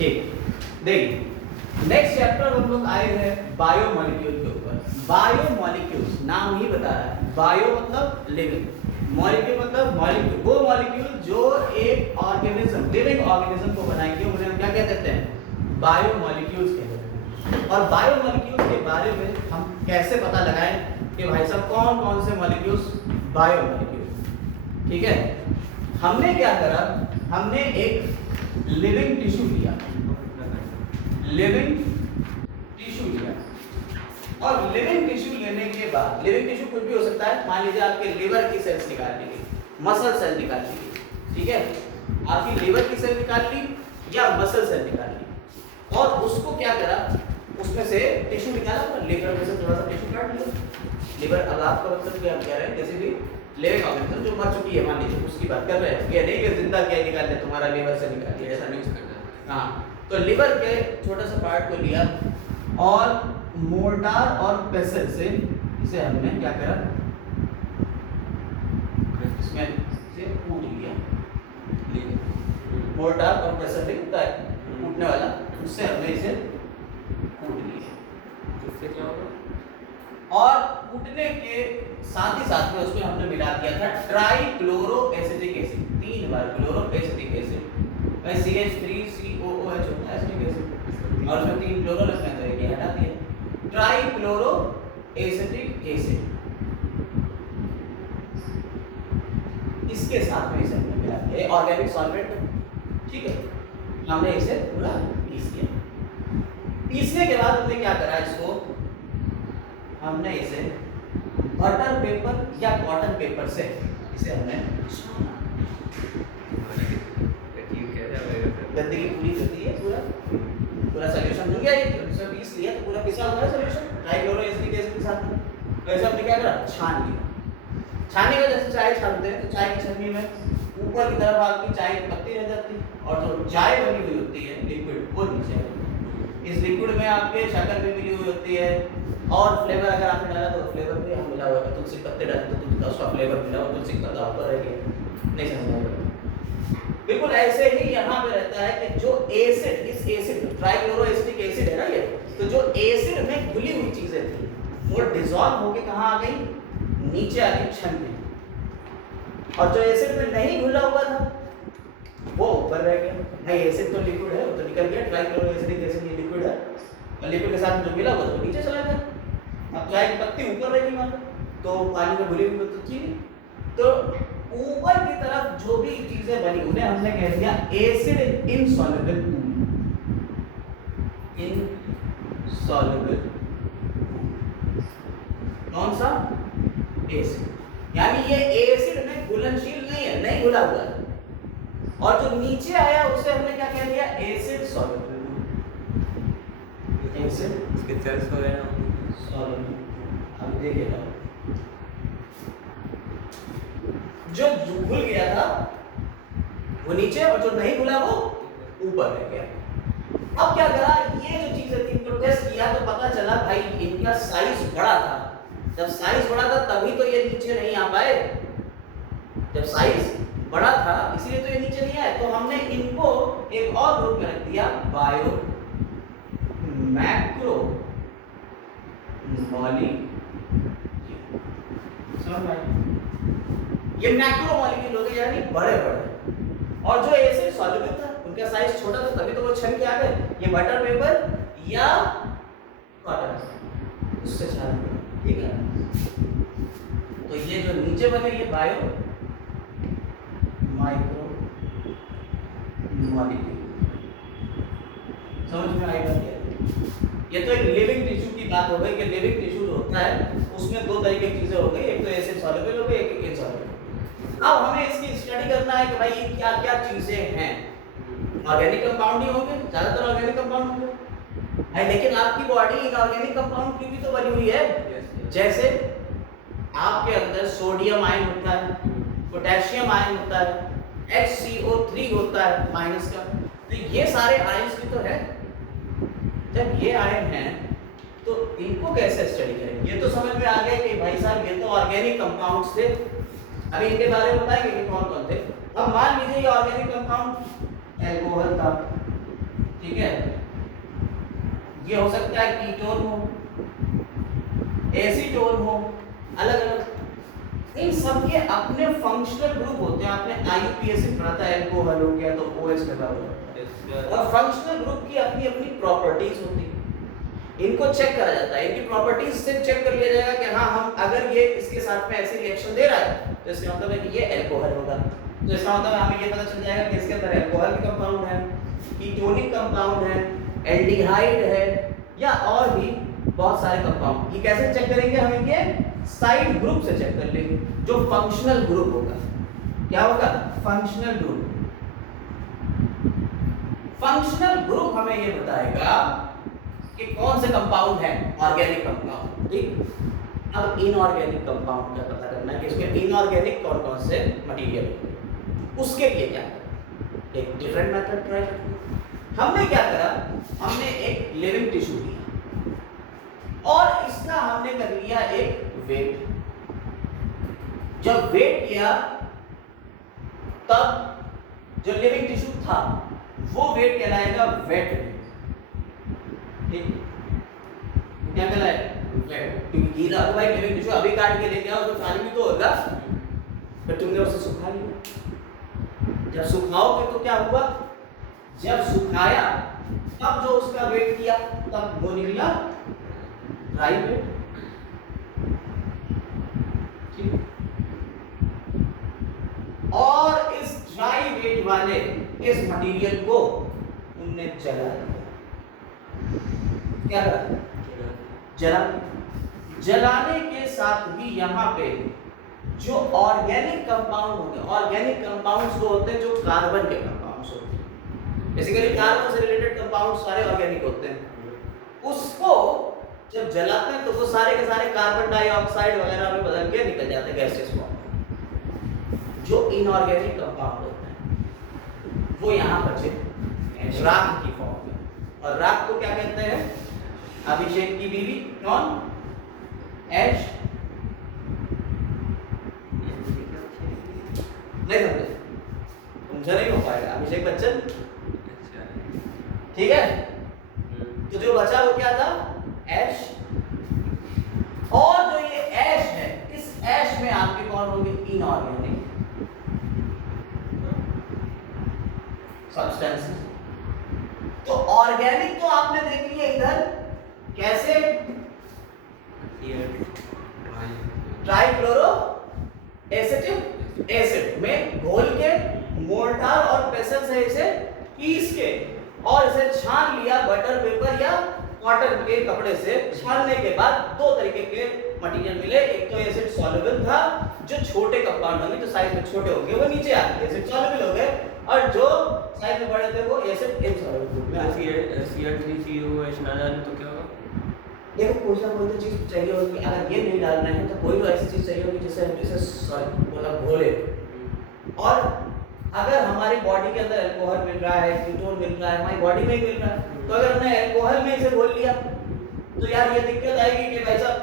ठीक, देखिए next chapter हम लोग आए हैं बायोमोलिक्यूल के ऊपर। बायोमोलिक्यूल्स नाम ही बता रहा है, बायो मतलब लिविंग, मॉलिक्यूल मतलब मॉलिक्यूल, वो मॉलिक्यूल जो एक ऑर्गेनिज्म, लिविंग ऑर्गेनिज्म को बनाएंगे उन्हें हम क्या कहते हैं, बायोमोलिक्यूल्स कहते हैं। और बायोमोलिक्यूल्स के बारे में हम कैसे पता लगाएं कि भाई साहब कौन कौन से मॉलिक्यूल्स बायोमोलिक्यूल, ठीक है। हमने क्या करा, हमने एक लिविंग टिश्यू लिया, लिविंग टिश्यू लिया, और लिविंग टिश्यू लेने के बाद, लिविंग टिश्यू कुछ भी हो सकता है, मान लीजिए आपके लिवर की सेल्स निकाल ली गई, मसल सेल निकाल ली गई, ठीक है, आपकी लिवर की सेल निकाल ली या मसल सेल निकाल ली, और उसको क्या करा, उसमें से टिश्यू निकाला, लिवर में से थोड़ा सा टिश्यू काट लिया। लिवर, अब आपका मतलब क्या कह रहे हैं, जैसे भी लिविंग ऑर्गेनिज्म जो मर चुकी है मान लीजिए, उसकी बात कर रहे हैं, ये नहीं कि जिंदा क्या निकाल ले, तुम्हारा लिवर से निकाल लिया, ऐसा नहीं करना। हाँ, तो लिवर के छोटा सा पार्ट को लिया और मोर्टार और पेसल से इसे हमने क्या करा, इसमें से कूट लिया, मोर्टार और पेसल भी होता है कूटने वाला, उससे हमने इसे कूट लिया। इससे क्या होगा, और कूटने के साथ ही साथ में उसमें हमने मिला दिया था ट्राइक्लोरो एसिटिक एसिड, 3 बार क्लोरो एसिटिक एसिड, CH3COOH होता है एसिटिक एसिड, और उसमें 3 क्लोरो इसमें तो एक हटा दिया, ट्राइक्लोरो एसिटिक एसिड, इसके साथ में इसे हमने मिला दिया ऑर्गेनिक सॉल्वेंट, ठीक है। हमने इसे पूरा पीस लिया, पीसने के बाद हमने क्या करा, इसको हमने इसे बटर पेपर या कॉटन पेपर से इसे हमने छाना, गंदगी पूरी होती है, पूरा सॉल्यूशन मिल गया, ये पीस लिया तो पूरा पिसा हुआ है सॉल्यूशन ट्राइक्लोरो एसिटिक एसिड के साथ में। वैसे हमने क्या करा, छान लिया। छाने का जैसे चाय छानते हैं तो चाय की छन्नी में ऊपर की तरफ आपकी चाय की पत्ती रह जाती है, और जो चाय बनी हुई होती है लिक्विड, वो नीचे है। इस लिक्विड में आपके शक्कर भी मिली हुई होती है, और फ्लेवर अगर आपने डाला तो फ्लेवर भी हम मिला हुआ है, तुलसी पत्ते डाले तो तुलसी का उसका फ्लेवर मिला हुआ, तुलसी पत्ता ऊपर रह गया, नहीं समझ में। बिल्कुल ऐसे ही यहाँ पे रहता है कि जो एसिड, इस एसिड ट्राइक्लोरो एसिटिक एसिड है ना ये, तो जो एसिड में घुली हुई चीजें थी वो डिसॉल्व होके कहाँ आ गई, नीचे आ गई छन में, और जो एसिड में नहीं घुला हुआ था वो ऊपर रह गया। नहीं, एसिड तो लिक्विड है, वो तो निकल गया, ट्राइक्लोरो एसिटिक एसिड ये लिक्विड है, और लिक्विड के साथ जो मिला हुआ तो नीचे चला गया। अब चाय की पत्ती ऊपर रहेगी मान लो, तो पानी में घुली हुई तो थी, तो ऊपर की तरफ जो भी चीजें बनी उन्हें हमने कह दिया एसिड इनसॉल्युबल, इनसॉल्युबल, कौन सा, एसिड, यानी ये एसिड में घुलनशील नहीं है, नहीं घुला हुआ है, और जो नीचे आया उसे हमने क्या कह दिया, एसिड सॉल्युबल, एसिड इसके चर्च हो गए सॉल्युबल। अब देखिएगा जो घुल गया था वो नीचे, और जो नहीं घुला वो ऊपर रह गया। अब क्या करा, ये जो चीजें थी इनको टेस्ट किया तो पता चला भाई इनका साइज बड़ा था, जब साइज बड़ा था तभी तो ये नीचे नहीं आ पाए, जब साइज बड़ा था इसीलिए तो ये नीचे नहीं आए। तो हमने इनको एक और ग्रुप में रख दिया, बायो मैक्रो मॉलिक्यूल, समझ में, ये मैक्रो मॉलिक्यूल हो गए यानी बड़े बड़े, और जो एसिड सॉल्युबल था उनका साइज छोटा था तभी तो वो छन के आ गए, ये बटर पेपर या कॉटन उससे छान, ठीक है। तो ये जो नीचे बने ये बायो माइक्रो मॉलिक्यूल, समझ में आएगा क्या? ये तो एक लिविंग टिश्यू की बात हो गई कि लिविंग टिश्यू जो होता है उसमें दो तरीके की चीजें हो गई, एक तो एसिड सॉल्युबल हो गई, एक इनसॉल्युबल। अब हमें इसकी स्टडी करना है कि भाई ये क्या क्या चीजें हैं। ऑर्गेनिक कंपाउंड ही होंगे, ज्यादातर ऑर्गेनिक कंपाउंड होंगे है, लेकिन आपकी बॉडी इनऑर्गेनिक कंपाउंड की भी तो बनी हुई है। जैसे आपके अंदर सोडियम आयन होता है, पोटेशियम आयन होता है, HCO3 होता है माइनस का, तो ये सारे आयन्स भी तो है। जब ये आयन है तो इनको कैसे स्टडी करेंगे? ये तो समझ में आ गया कि भाई साहब ये तो ऑर्गेनिक कंपाउंड्स थे, अभी इनके बारे में बताएंगे कि कौन कौन थे। अब मान लीजिए ये ऑर्गेनिक कंपाउंड अल्कोहल था, ठीक है, ये हो सकता है कीटोन हो, एसीटोन हो, अलग अलग। इन सब के अपने फंक्शनल ग्रुप होते हैं। आपने आईयूपीएसी पढ़ा था, अल्कोहल हो गया तो OH लगा हुआ। और फंक्शनल ग्रुप की अपनी अपनी प्रॉपर्टीज होती है, इनको चेक करा जाता है। इनकी प्रॉपर्टीज से चेक कर लिया जाएगा कि हाँ, हम अगर ये इसके साथ में ऐसी रिएक्शन दे रहा है तो इसका मतलब है कि ये अल्कोहल होगा। तो इसका मतलब हमें ये पता चल जाएगा कि इसके अंदर अल्कोहल के कंपाउंड है, कीटोनिक कंपाउंड है, एल्डिहाइड है, या और भी बहुत सारे कंपाउंड। ये कैसे चेक करेंगे? हम इनके साइड ग्रुप से चेक कर लेंगे, जो फंक्शनल ग्रुप होगा। क्या होगा? Functional group. फंक्शनल ग्रुप हमें ये बताएगा कि कौन से कंपाउंड है ऑर्गेनिक कंपाउंड। ठीक, अब इनऑर्गेनिक कंपाउंड का पता करना है कि इसमें इनऑर्गेनिक कौन कौन से मटेरियल है। उसके लिए क्या करें? एक डिफरेंट मेथड ट्राई करते हैं। हमने क्या करा? हमने एक लिविंग टिश्यू लिया और इसका हमने कर लिया एक वेट। जब वेट किया तब जो लिविंग टिश्यू था वो वेट कहलाएगा वेट। ठीक, क्या कहलाएगा? वेट। क्योंकि गीला तो भाई लिविंग टिश्यू अभी काट के लेके आओ तो पानी भी तो होगा, पर तुमने उसे सुखा लिया। जब सुखाओगे तो क्या हुआ? जब सुखाया तब जो उसका वेट किया तब वो निकला ड्राई वेट। ठीक, और इस ड्राई वेट वाले इस मटेरियल को उनने जला दिया। क्या करा? जलाने के साथ ही यहाँ पे जो ऑर्गेनिक कंपाउंड होंगे, ऑर्गेनिक कंपाउंड्स वो होते हैं जो कार्बन के कंपाउंड्स होते हैं। बेसिकली कार्बन से रिलेटेड कंपाउंड सारे ऑर्गेनिक होते हैं। उसको जब जलाते हैं तो वो सारे के सारे कार्बन डाइऑक्साइड वगैरह में बदल के निकल जाते हैं गैसेस फॉर्म। जो इनऑर्गेनिक कंपाउंड होते हैं वो यहाँ बचे राख की फॉर्म में। और राख को क्या कहते हैं? अभिषेक की बीवी कौन? ऐश। नहीं समझे? तुमसे नहीं हो पाएगा। अभिषेक बच्चन। ठीक है, तो जो बचा वो क्या था? ऐश। और जो ये ऐश है, इस ऐश में आपके कौन होंगे? Inorganic substances. तो ऑर्गेनिक तो आपने देख लिया इधर कैसे? ट्राइक्लोरो एसिटिक एसिड में घोल के मोर्टार और पेसल से इसे पीस के और इसे छान लिया बटर पेपर या कॉटन के कपड़े से। छानने के बाद दो तरीके के मटेरियल मिले। एक तो एसिड सॉल्युबल था, जो छोटे कंपाउंड होंगे, जो साइज में छोटे होंगे वो नीचे आते एसिड सॉल्युबल हो गए, और जो साइज में बड़े थे वो एसिड इनसॉल्युबल में आ गए। CH3COOH ना डालें तो क्या होगा? देखो, कोई ना कोई तो चीज चाहिए होगी। अगर ये नहीं डालना है तो कोई तो ऐसी चीज चाहिए होगी जिससे हम इसे मतलब घोले। और अगर हमारी बॉडी के अंदर अल्कोहल मिल रहा है, कीटोन मिल रहा है, हमारी बॉडी में ही मिल रहा है, तो अगर हमने अल्कोहल में इसे घोल लिया तो यार ये दिक्कत आएगी कि भाई साहब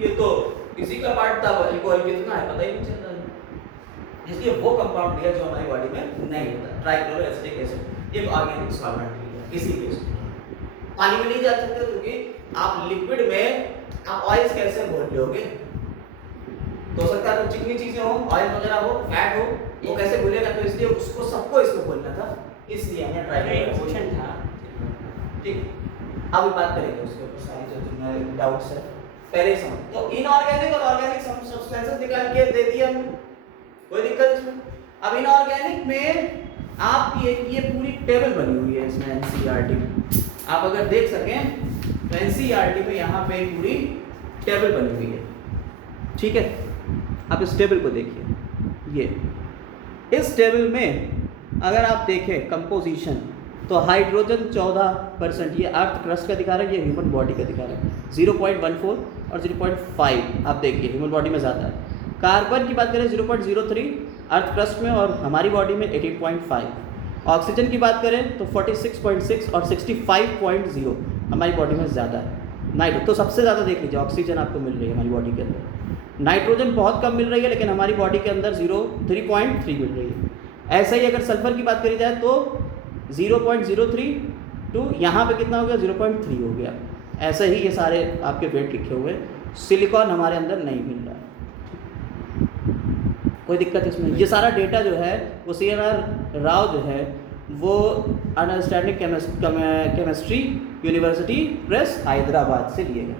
ये तो किसी का पार्ट था, अल्कोहल कितना है पता ही नहीं चल रहा है। इसलिए वो कंपाउंड लिया जो हमारी बॉडी में नहीं होता। ट्राइक्लोरो एसिटिक एसिड एक ऑर्गेनिक सॉल्वेंट लिया। इसी केस में पानी में नहीं जा सकते क्योंकि आप लिक्विड में आप ऑयल कैसे घोल लोगे? तो हो सकता है तो चिकनी चीजें हो, ऑयल वगैरह हो, फैट हो, वो कैसे घुलेगा? तो इसलिए उसको सबको इसको घोलना था, इसलिए हमने ट्राई किया। क्वेश्चन था। ठीक, अब बात करेंगे उसके ऊपर सारी जो तुम्हारे डाउट्स है पहले ही समझ। तो इनऑर्गेनिक और ऑर्गेनिक सब्सटेंसेस निकाल के दे दिया हमने, कोई दिक्कत इसमें? अब इनऑर्गेनिक में आपकी एक ये पूरी टेबल बनी हुई है इसमें एनसीईआरटी में। आप अगर देख सकें तो एनसीईआरटी में यहाँ पे एक पूरी टेबल बनी हुई है। ठीक है, आप इस टेबल को देखिए। ये इस टेबल में अगर आप देखें कंपोजिशन तो हाइड्रोजन 14%, ये अर्थ क्रस्ट का दिखा रहा है, ये ह्यूमन बॉडी का दिखा रहा है 0.14 और 0.5। आप देखिए ह्यूमन बॉडी में ज़्यादा है। कार्बन की बात करें 0.03 अर्थ क्रस्ट में और हमारी बॉडी में 18.5। ऑक्सीजन की बात करें तो 46.6 और 65.0 हमारी बॉडी में ज़्यादा है। नाइट्रो तो सबसे ज़्यादा देख लीजिए ऑक्सीजन आपको मिल रही है हमारी बॉडी के अंदर। नाइट्रोजन बहुत कम मिल रही है लेकिन हमारी बॉडी के अंदर 3.3 मिल रही है। ऐसा ही अगर सल्फर की बात करी जाए तो 0.03 टू यहाँ पे कितना हो गया 0.3 हो गया। ऐसे ही ये सारे आपके वेट लिखे हुए हैं। सिलिकॉन हमारे अंदर नहीं मिल रहा है, कोई दिक्कत इसमें। ये सारा डेटा जो है वो CNR राव जो है वो understanding chemistry university press Hyderabad से लिए गए।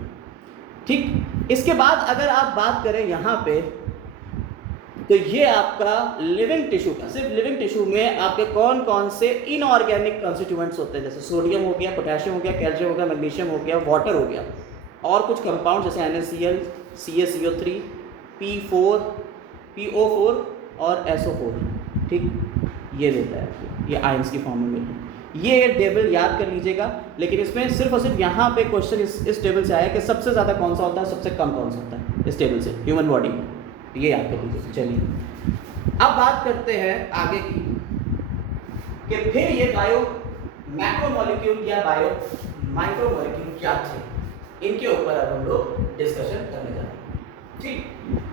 ठीक, इसके बाद अगर आप बात करें यहाँ पे, तो ये आपका लिविंग टिश्यू का, सिर्फ लिविंग टिश्यू में आपके कौन कौन से इनऑर्गेनिक कंस्टिट्यूएंट्स होते हैं, जैसे सोडियम हो गया, पोटेशियम हो गया, कैल्शियम हो गया, मैग्नीशियम हो गया, वाटर हो गया, और कुछ कंपाउंड जैसे NaCl, CaCO3, P4, PO4 और SO4। ठीक, ये देता है, ये आयंस की फॉर्म में मिलता है। ये टेबल याद कर लीजिएगा, लेकिन इसमें सिर्फ और सिर्फ यहाँ पे क्वेश्चन इस टेबल से आया कि सबसे ज़्यादा कौन सा होता है, सबसे कम कौन सा होता है इस टेबल से ह्यूमन बॉडी में, ये याद कर लीजिए। चलिए अब बात करते हैं आगे की, कि फिर ये बायो मैक्रोमोलिक्यूल या बायो माइक्रोमोलिक्यूल क्या थे, इनके ऊपर अब हम लोग डिस्कशन करने जा रहे हैं। ठीक,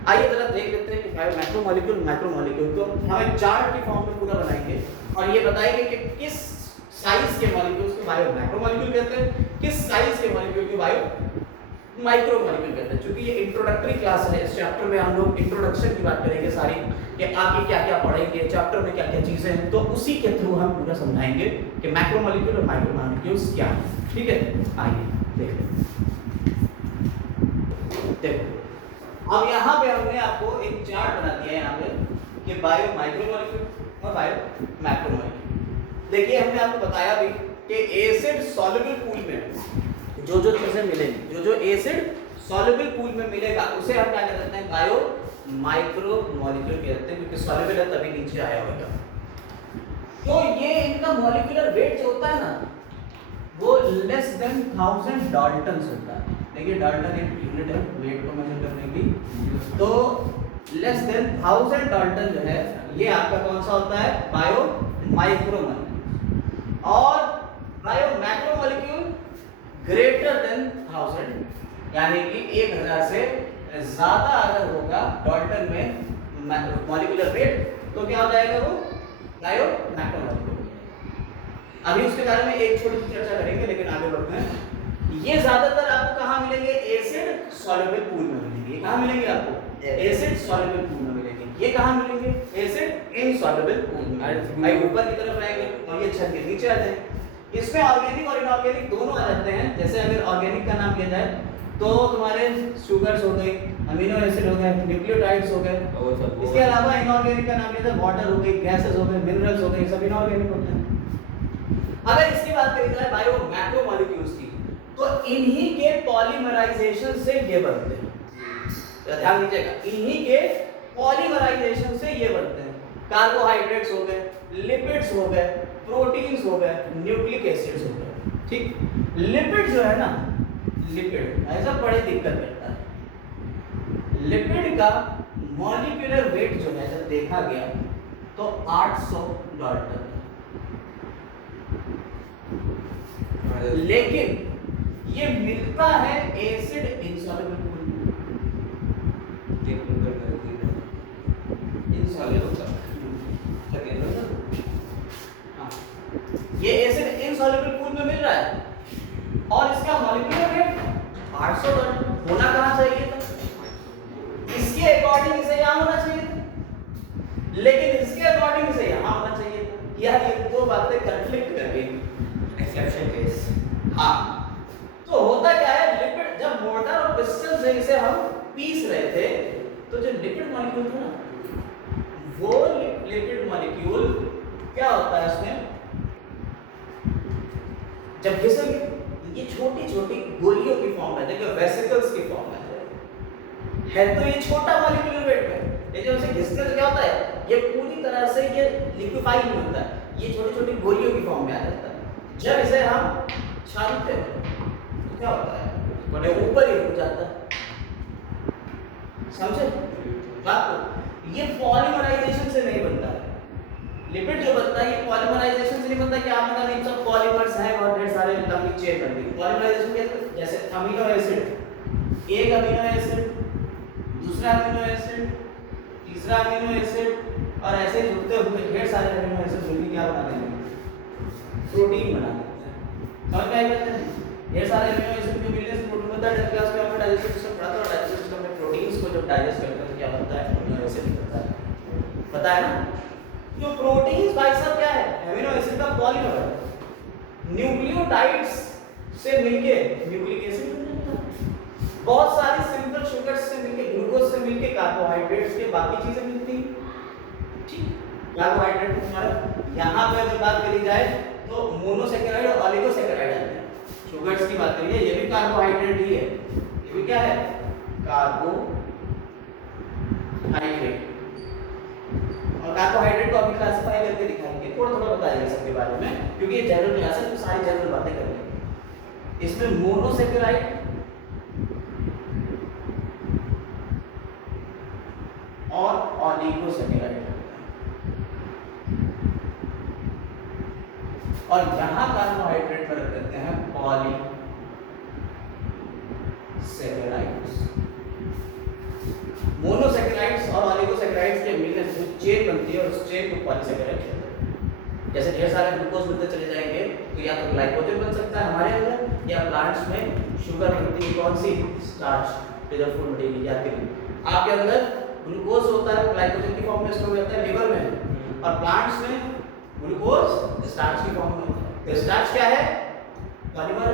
आइए जरा देख लेते हैं कि बायो मैक्रोमोलिक्यूल मैक्रोमोलिक्यूल को हमें चार्ट की फॉर्म में पूरा बनाएंगे और ये बताएंगे कि किस साइज के मॉलिक्यूल्स को बायो मैक्रोमोलिक्यूल कहते हैं, किस साइज के मॉलिक्यूल को बायो माइक्रोमोलिक्यूल कहते हैं। क्योंकि ये इंट्रोडक्टरी क्लास है, इस चैप्टर में हम लोग इंट्रोडक्शन की बात करेंगे सारी, कि आगे क्या क्या पढ़ेंगे, चैप्टर में क्या क्या चीजें हैं, तो उसी के थ्रू हम पूरा समझाएंगे कि मैक्रोमोलिक्यूल और माइक्रोमोलिक्यूल्स क्या है। ठीक है, आइए देख लेते हैं। देखो अब यहाँ पे हमने आपको एक चार्ट बना दिया है यहाँ पे कि बायो माइक्रोमोलिक्यूल और बायो मैक्रोमोलिक्यूल। देखिए हमने आपको बताया भी कि एसिड सॉल्युबल पूल में जो जो चीजें मिलेंगी, जो एसिड सॉल्युबल पूल में मिलेगा उसे हम क्या कहते हैं, बायो माइक्रोमोलिक्यूल कहते हैं, क्योंकि सॉल्युबल है तभी नीचे आया होगा। तो ये इनका मॉलिक्यूलर वेट जो होता है ना, वो लेस देन 1000 डाल्टन्स होता है। देखिए डाल्टन एक यूनिट है वेट को मेजर करने की, तो लेस देन 1000 डाल्टन जो है ये आपका कौन सा होता है, बायो माइक्रोमोलिक्यूल। और बायो मैक्रोमोलिक्यूल ग्रेटर देन 1000, यानी कि 1000 से ज्यादा अगर होगा डाल्टन में मॉलिक्यूलर वेट तो क्या हो जाएगा, वो बायो मैक्रोमोलिक्यूल। अभी उसके बारे में एक छोटी सी चर्चा करेंगे, लेकिन आगे बढ़ते हैं। ये ज्यादातर आपको कहाँ मिलेंगे, एसिड सॉल्युबल पूल में मिलेंगे। ये कहाँ मिलेंगे आपको, एसिड सॉल्युबल पूल में मिलेंगे। ये कहाँ मिलेंगे, एसिड इनसॉल्युबल पूल में। भाई ऊपर की तरफ रहेंगे और ये छत के नीचे आ जाएंगे। इसमें ऑर्गेनिक और इनऑर्गेनिक दोनों आ जाते हैं। जैसे अगर ऑर्गेनिक का नाम लिया जाए तो तुम्हारे शुगर्स हो गए, अमीनो एसिड हो गए, न्यूक्लियोटाइड्स हो गए। इसके अलावा इनऑर्गेनिक का नाम लिया जाए, वाटर हो गई, गैसेस हो गए, मिनरल्स हो गए, ये सब इनऑर्गेनिक होते हैं। अगर इसकी बात करें जाए बायो मैक्रोमोलिक्यूल्स की, तो इन्हीं के पॉलीमराइजेशन से ये बनते हैं। ध्यान दीजिएगा, इन्हीं के पॉलीमराइजेशन से ये बनते हैं। कार्बोहाइड्रेट्स हो गए, लिपिड्स हो गए, प्रोटीन्स हो गए, न्यूक्लिक एसिड्स हो गए। ठीक, लिपिड जो है ना, लिपिड ऐसा बड़ी दिक्कत करता है। लिपिड का मॉलिक्यूलर वेट जो है जब देखा गया तो 800 डाल्टन, लेकिन ये मिलता है एसिड इनसॉल्युबल पूल में। ये एसिड इनसॉल्युबल पूल में मिल रहा है और इसका मॉलिक्यूलर वेट 800 डाल्टन। होना कहाँ चाहिए था, इसके अकॉर्डिंग इसे यहाँ होना चाहिए था, लेकिन इसके अकॉर्डिंग इसे यहाँ होना चाहिए था। यार ये दो बातें कॉन्फ्लिक्ट कर गई। Exception case. हाँ, तो होता क्या है, लिपिड जब मोर्टार और पिस्टल से इसे हम पीस रहे थे तो जो लिपिड मॉलिक्यूल था ना, वो लिपिड मॉलिक्यूल क्या होता है उसमें, जब घिसल ये छोटी छोटी गोलियों की फॉर्म में, देखो वेसिकल्स की फॉर्म में है तो ये छोटा मॉलिक्यूलर वेट में, लेकिन उसे घिसने से क्या होता है, ये पूरी तरह से ये लिक्विफाई नहीं होता है, ये छोटी छोटी गोलियों की फॉर्म में आ जाता है। जब इसे हम छानते हैं तो क्या होता है, बड़े ऊपर ही हो जाता है। समझे बात को, ये पॉलीमराइजेशन से नहीं बनता है। लिपिड जो बनता है ये पॉलीमराइजेशन से नहीं बनता कि आपने कहा नहीं सब पॉलीमर्स हैं और ढेर सारे लंबी चेन बन गई। पॉलीमराइजेशन कैसे, जैसे अमीनो एसिड, एक अमीनो एसिड, दूसरा अमीनो एसिड, तीसरा अमीनो एसिड, और ऐसे जुड़ते हुए ढेर सारे अमीनो एसिड मिलकर क्या बना देंगे, प्रोटीन बना देते हैं। समझ में आई बात है? ढेर सारे अमीनो एसिड के मिलने से प्रोटीन बनता है। 10th क्लास में आपने डाइजेस्टिव सिस्टम पढ़ा था, और डाइजेस्टिव सिस्टम में प्रोटीन्स को जब डाइजेस्ट करते हैं तो क्या बनता है? अमीनो एसिड बनता है। पता है ना? जो प्रोटीन्स भाई साहब क्या है? अमीनो एसिड का पॉलीमर है। न्यूक्लियोटाइड्स से मिलके न्यूक्लिक एसिड बन जाता है। बहुत सारी सिंपल शुगर्स से मिलके, ग्लूकोज से मिलके कार्बोहाइड्रेट्स के बाकी चीजें मिलती हैं। ठीक, कार्बोहाइड्रेट हमारा यहाँ पे अगर बात करी जाए तो मोनोसैकेराइड और ऑलिगोसैकेराइड आते हैं। शुगर्स की बात करिए, ये भी कार्बोहाइड्रेट ही है। ये भी क्या है? कार्बोहाइड्रेट। और कार्बोहाइड्रेट को अभी क्लासिफाई करके दिखाएंगे, थोड़ा थोड़ा बताएंगे सबके बारे में, क्योंकि ये जनरल क्लास है तो सारी जनरल बातें करेंगे। इसमें मोनोसैकेराइड और ऑलिगोसैकेराइड, और यहां कार्बोहाइड्रेट पर रख देते हैं पॉलीसैकेराइड्स। मोनोसैकेराइड्स और ऑलिगोसैकेराइड्स के मिलने से चेन बनती है, और उस चेन को पॉलीसैकेराइड कहते हैं। जैसे ढेर सारे ग्लूकोज मिलते चले जाएंगे तो या तो ग्लाइकोजन बन सकता है हमारे अंदर, या प्लांट्स में शुगर बनती है, कौन सी? स्टार्च। फूड मटेरियल याद करिए, आपके अंदर ग्लूकोज होता है, ग्लाइकोजन की फॉर्म में स्टोर रहता है लिवर में, और प्लांट्स में ग्लूकोज स्टार्च की फॉर्म में होता है। तो स्टार्च क्या है? पॉलीमर।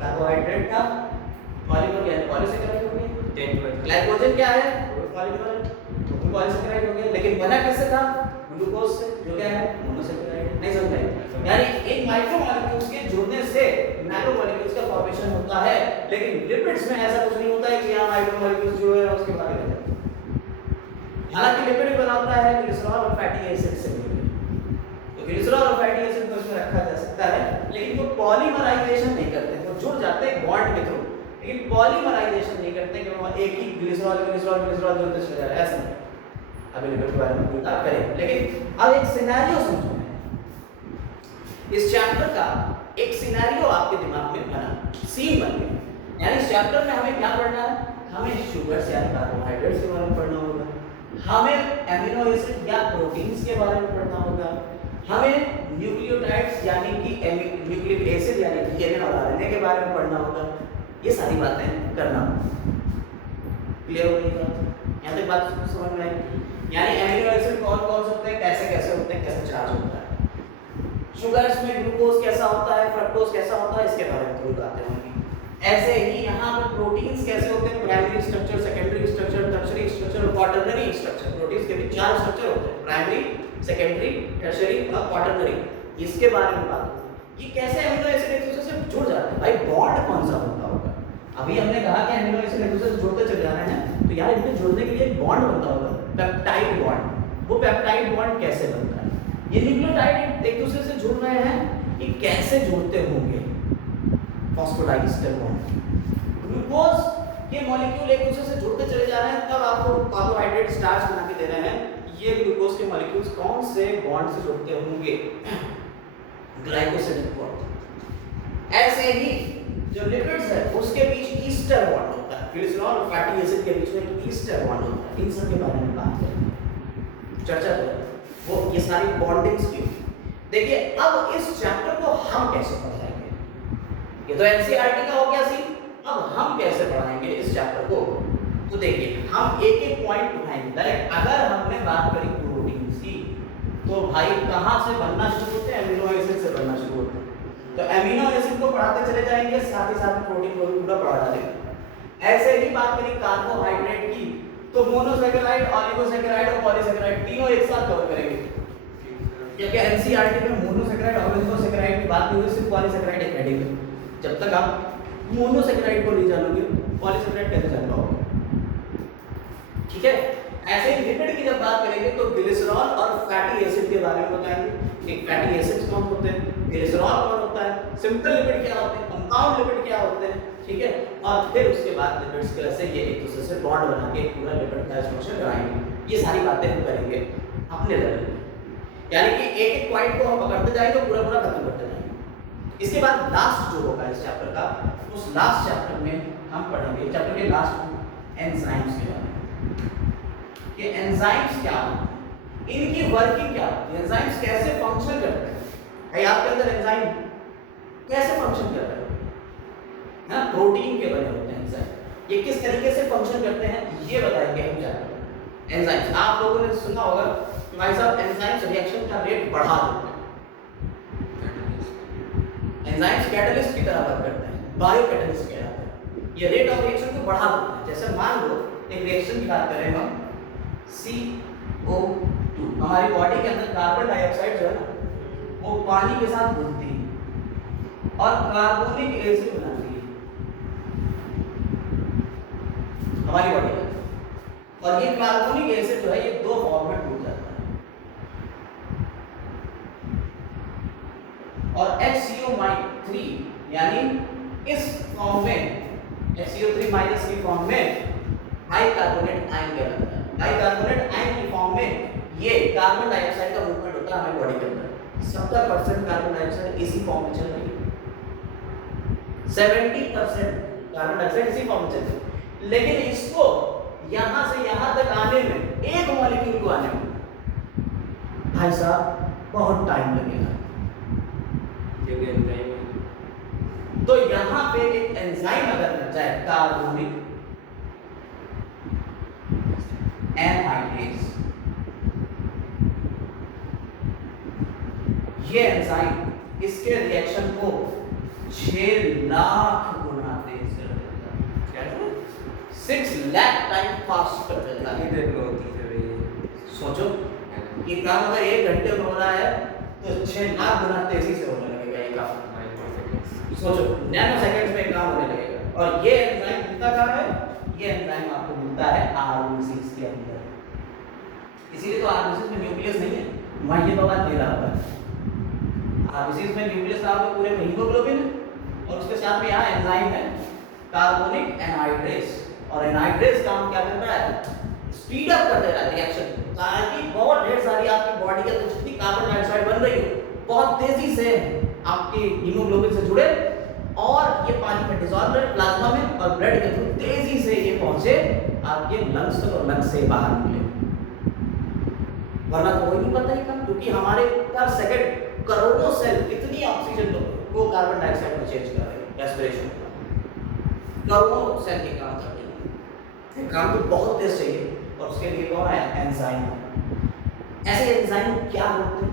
कार्बोहाइड्रेट का पॉलीमर क्या है? पॉलीसैकेराइड हो गया। ग्लाइकोजन क्या है? पॉलीमर, तो पॉलीसैकेराइड हो गया। लेकिन बना किससे था? ग्लूकोज से, जो क्या है? मोनोसैकेराइड। नहीं समझ में? यानी इन माइक्रोमोलेक्यूल्स के जुड़ने से मैक्रोमोलेक्यूल्स का फॉर्मेशन होता है, लेकिन लिपिड्स में ऐसा कुछ नहीं होता है कि यहां माइक्रोमोलेक्यूल्स जुड़े हैं उसके बाद में। हालांकि लिपिड भी बनाता है ग्लिसरॉल और फैटी एसिड से मिलकर, तो ग्लिसरॉल और फैटी एसिड को इसमें रखा जा सकता है, लेकिन वो पॉलीमराइजेशन नहीं करते, वो जुड़ जाते हैं बॉन्ड के थ्रू, लेकिन पॉलीमराइजेशन नहीं करते कि वो एक ही ग्लिसरॉल ग्लिसरॉल ग्लिसरॉल जोड़ते चले जा रहे हैं, ऐसा नहीं। अभी लिपिड के बारे में बात करें, लेकिन अब एक सिनेरियो समझो। इस चैप्टर का एक सिनेरियो आपके दिमाग में बना, सीन बन गया। यानी इस चैप्टर में हमें क्या पढ़ना है? हमें शुगर्स या कार्बोहाइड्रेट्स के बारे में पढ़ना होगा, हमें एमिनो एसिड या प्रोटीन्स के बारे में पढ़ना होगा, हमें न्यूक्लियोटाइड्स यानी कि न्यूक्लिक एसिड यानी डीएनए और आरएनए के बारे में पढ़ना होगा। ये सारी बातें करना होगा। क्लियर हो गई बात? यहाँ तक बात समझ में आई? यानी एमिनो एसिड कौन कौन से होते हैं, कैसे कैसे होते हैं, कैसे चार्ज होता है, शुगर्स में ग्लूकोज कैसा होता है, फ्रक्टोज कैसा होता है, इसके बारे में थोड़ी बातें होंगी। ऐसे ही यहाँ पर प्रोटीन्स कैसे होते हैं, primary structure, secondary structure, tertiary structure और क्वाटरनरी स्ट्रक्चर। प्रोटीन्स के भी 4 स्ट्रक्चर होते हैं, प्राइमरी, सेकेंडरी, टर्शियरी और क्वाटरनरी। इसके बारे में बात होगी। ये कैसे एमिनो एसिड एक दूसरे से जुड़ जाते हैं? भाई बॉन्ड कौन सा होता होगा? अभी हमने कहा कि एमिनो एसिड एक दूसरे से जुड़ते चले जा रहे हैं, तो यार इनके जुड़ने के लिए एक बॉन्ड बनता होगा, पेप्टाइड बॉन्ड। वो पेप्टाइड बॉन्ड कैसे बनता है? ये न्यूक्लियोटाइड एक दूसरे से जुड़ रहे हैं, ये कैसे जुड़ते होंगे? Phosphodiester bond. ग्लूकोज ये मॉलिक्यूल एक दूसरे से जुड़ते चले जा रहे हैं, तब आपको कार्बोहाइड्रेट स्टार्च बना के दे रहे हैं। ये ग्लूकोज के मॉलिक्यूल्स कौन से बॉन्ड से जुड़ते होंगे? Glycosidic bond. ऐसे ही जो लिपिड्स है उसके बीच ईस्टर बॉन्ड होता है, ग्लिसरॉल और फैटी एसिड के बीच में ईस्टर बॉन्ड होता है। इन सब के बारे में बात करेंगे, चर्चा करेंगे, वो ये सारी बॉन्डिंग्स की। देखिए अब इस चैप्टर को हम कैसे पढ़ाएंगे? ये तो एनसीईआरटी का हो गया सी, अब हम कैसे पढ़ाएंगे इस चैप्टर को? तो देखिए हम एक एक पॉइंट उठाएंगे। डायरेक्ट अगर हमने बात करी प्रोटीन्स की, तो भाई कहाँ से बनना शुरू होते हैं? एमिनो एसिड से बनना शुरू होते हैं। तो एमिनो एसिड को पढ़ाते चले जाएंगे, साथ ही साथ प्रोटीन को भी पूरा पढ़ा डालेंगे। ऐसे ही बात करी कार्बोहाइड्रेट की, तो मोनोसैकेराइड, ऑलिगोसैकेराइड और पॉलीसैकेराइड तीनों एक साथ कवर करेंगे, क्योंकि एनसीईआरटी में मोनोसैकेराइड और ऑलिगोसैकेराइड की बात नहीं हुई, सिर्फ पॉलीसैकेराइड एक हेडिंग है। जब तक आप मोनोसैकेराइड को नहीं जानोगे, पॉलीसैकेराइड कैसे जान पाओगे? ठीक है। ऐसे ही लिपिड की जब बात करेंगे तो ग्लिसरॉल और फैटी एसिड के बारे में बताएंगे। एक फैटी एसिड्स कौन होते हैं, ग्लिसरॉल कौन होता है, सिंपल लिपिड क्या होते हैं, कंपाउंड लिपिड क्या होते हैं, ठीक है। और फिर उसके बाद लिपिड्स के से ये एक दूसरे से बॉन्ड बना के पूरा लिपिड का स्ट्रक्चर बनाएंगे। ये सारी बातें हम करेंगे अपने लेवल पे, यानी कि एक एक पॉइंट को हम पकड़ते जाएंगे, पूरा पूरा खत्म करते जाएंगे। इसके बाद लास्ट जो होगा इस चैप्टर का, उस लास्ट चैप्टर में हम पढ़ेंगे, चैप्टर के लास्ट में एंजाइम्स के बारे में। ये एंजाइम्स क्या होते हैं, इनकी वर्किंग क्या होती है, एंजाइम्स कैसे फंक्शन करते हैं, भाई आपके अंदर एंजाइम कैसे फंक्शन कर रहे हैं? ना प्रोटीन के बने होते हैं एंजाइम, ये किस तरीके से फंक्शन करते हैं ये बताएंगे हम जाकर। एंजाइम्स आप लोगों ने सुना होगा कि भाई साहब एंजाइम्स रिएक्शन का रेट बढ़ा देते हैं। एंजाइम्स कैटलिस्ट की तरह वर्क करते हैं, बायो कैटलिस्ट कहलाते हैं। ये रेट ऑफ रिएक्शन को बढ़ा देते हैं। जैसे मान लो एक रिएक्शन की बात करें हम, CO2 हमारी बॉडी के अंदर कार्बन डाइऑक्साइड जो है ना वो पानी के साथ घुलती है और कार्बोनिक एसिड बनाती है हमारी बॉडी में, और ये कार्बोनिक एसिड जो है ये दो फॉर्म में टूट जाता है, और HCO3 यानी इस फॉर्म में HCO3 माइनस की फॉर्म में बाइकार्बोनेट आयन कहलाता है। बाइकार्बोनेट आयन की फॉर्म में ये कार्बन डाइऑक्साइड का मूवमेंट होता है हमारी बॉडी के अंदर। 70% कार्बन डाइऑक्साइड इसी फॉर्म में चल रही है, 70% कार्बन डाइऑक्साइड इसी फॉर्म में चल रही है। लेकिन इसको यहां से यहां तक आने में, एक मॉलिक्यूल को आने में भाई साहब बहुत टाइम लगेगा, क्योंकि एंजाइम है। तो यहां पे एक एंजाइम अगर लग जाए कार्बोनिक एनहाइड्रेज, ये एंजाइम इसके रिएक्शन को 6 लाख गुना तेज कर देता है। क्या है? 6 लाख टाइम फास्ट कर देता है। कितनी देर में होती है ये? सोचो ये काम अगर 1 घंटे में हो रहा है तो 6 लाख गुना तेजी से होने लगेगा ये काम। सोचो नैनो सेकंड्स में काम होने लगेगा। और ये एंजाइम मिलता कहाँ है? ये एंजाइम आपको मिलता है आरबीसीज के अंदर। इसीलिए तो आरबीसीज में न्यूक्लियस नहीं है, वहाँ ये बवाल दे रहा है। आरबीसीज में न्यूक्लियस का आपको पूरे में हीमोग्लोबिन है और उसके साथ में यहाँ एंजाइम है कार्बोनिक एनहाइड्रेज, और एनहाइड्रेज काम क्या कर रहा है? स्पीड अप कर दे रहा है रिएक्शन, ताकि बहुत ढेर सारी आपकी बॉडी के अंदर जितनी कार्बन डाइऑक्साइड बन रही हो बहुत तेजी से आपके हीमोग्लोबिन से जुड़े और ये पानी में डिसॉल्व रहे प्लाज्मा में, और ब्लड के थ्रू तेजी से ये पहुंचे आपके लंग्स तक और लंग्स से बाहर निकले। वरना कोई नहीं पता ही काम, क्योंकि हमारे पर सेकंड करोड़ों सेल इतनी ऑक्सीजन को कार्बन डाइऑक्साइड में चेंज कर रहे हैं रेस्पिरेशन, करोड़ों सेल के काम कर रहे हैं। काम तो बहुत तेज चाहिए और उसके लिए कौन है? एंजाइम। ऐसे एंजाइम क्या होते हैं?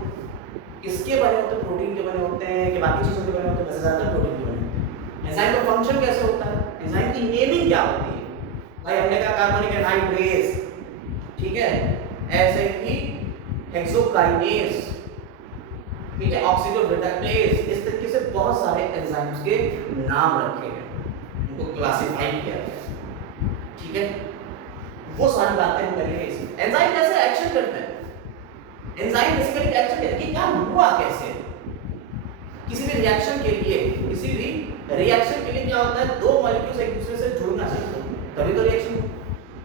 किसके बने होते हैं? प्रोटीन के बने होते हैं कि बाकी चीजों के बने होते हैं? वैसे ज्यादातर प्रोटीन के बने होते हैं। एंजाइम का फंक्शन कैसे होता है? एंजाइम की नेमिंग क्या होती है? भाई हमने कहा कार्बनिक एनहाइड्रेज, ठीक है, ऐसे ही हेक्सोकाइनेज, ठीक है, ऑक्सीडोरिडक्टेज, इस तरीके से बहुत सारे एंजाइम्स के नाम रखे गए, उनको क्लासिफाई किया गया, ठीक है। वो सारी बातें हम करेंगे इसमें। एंजाइम कैसे एक्शन करते हैं? एंजाइम बेसिकली एक्शन करते हैं कि क्या हुआ कैसे? किसी भी रिएक्शन के लिए, किसी भी रिएक्शन के लिए क्या होता है? दो मॉलिक्यूल्स एक दूसरे से जुड़ना चाहिए तभी तो रिएक्शन हो।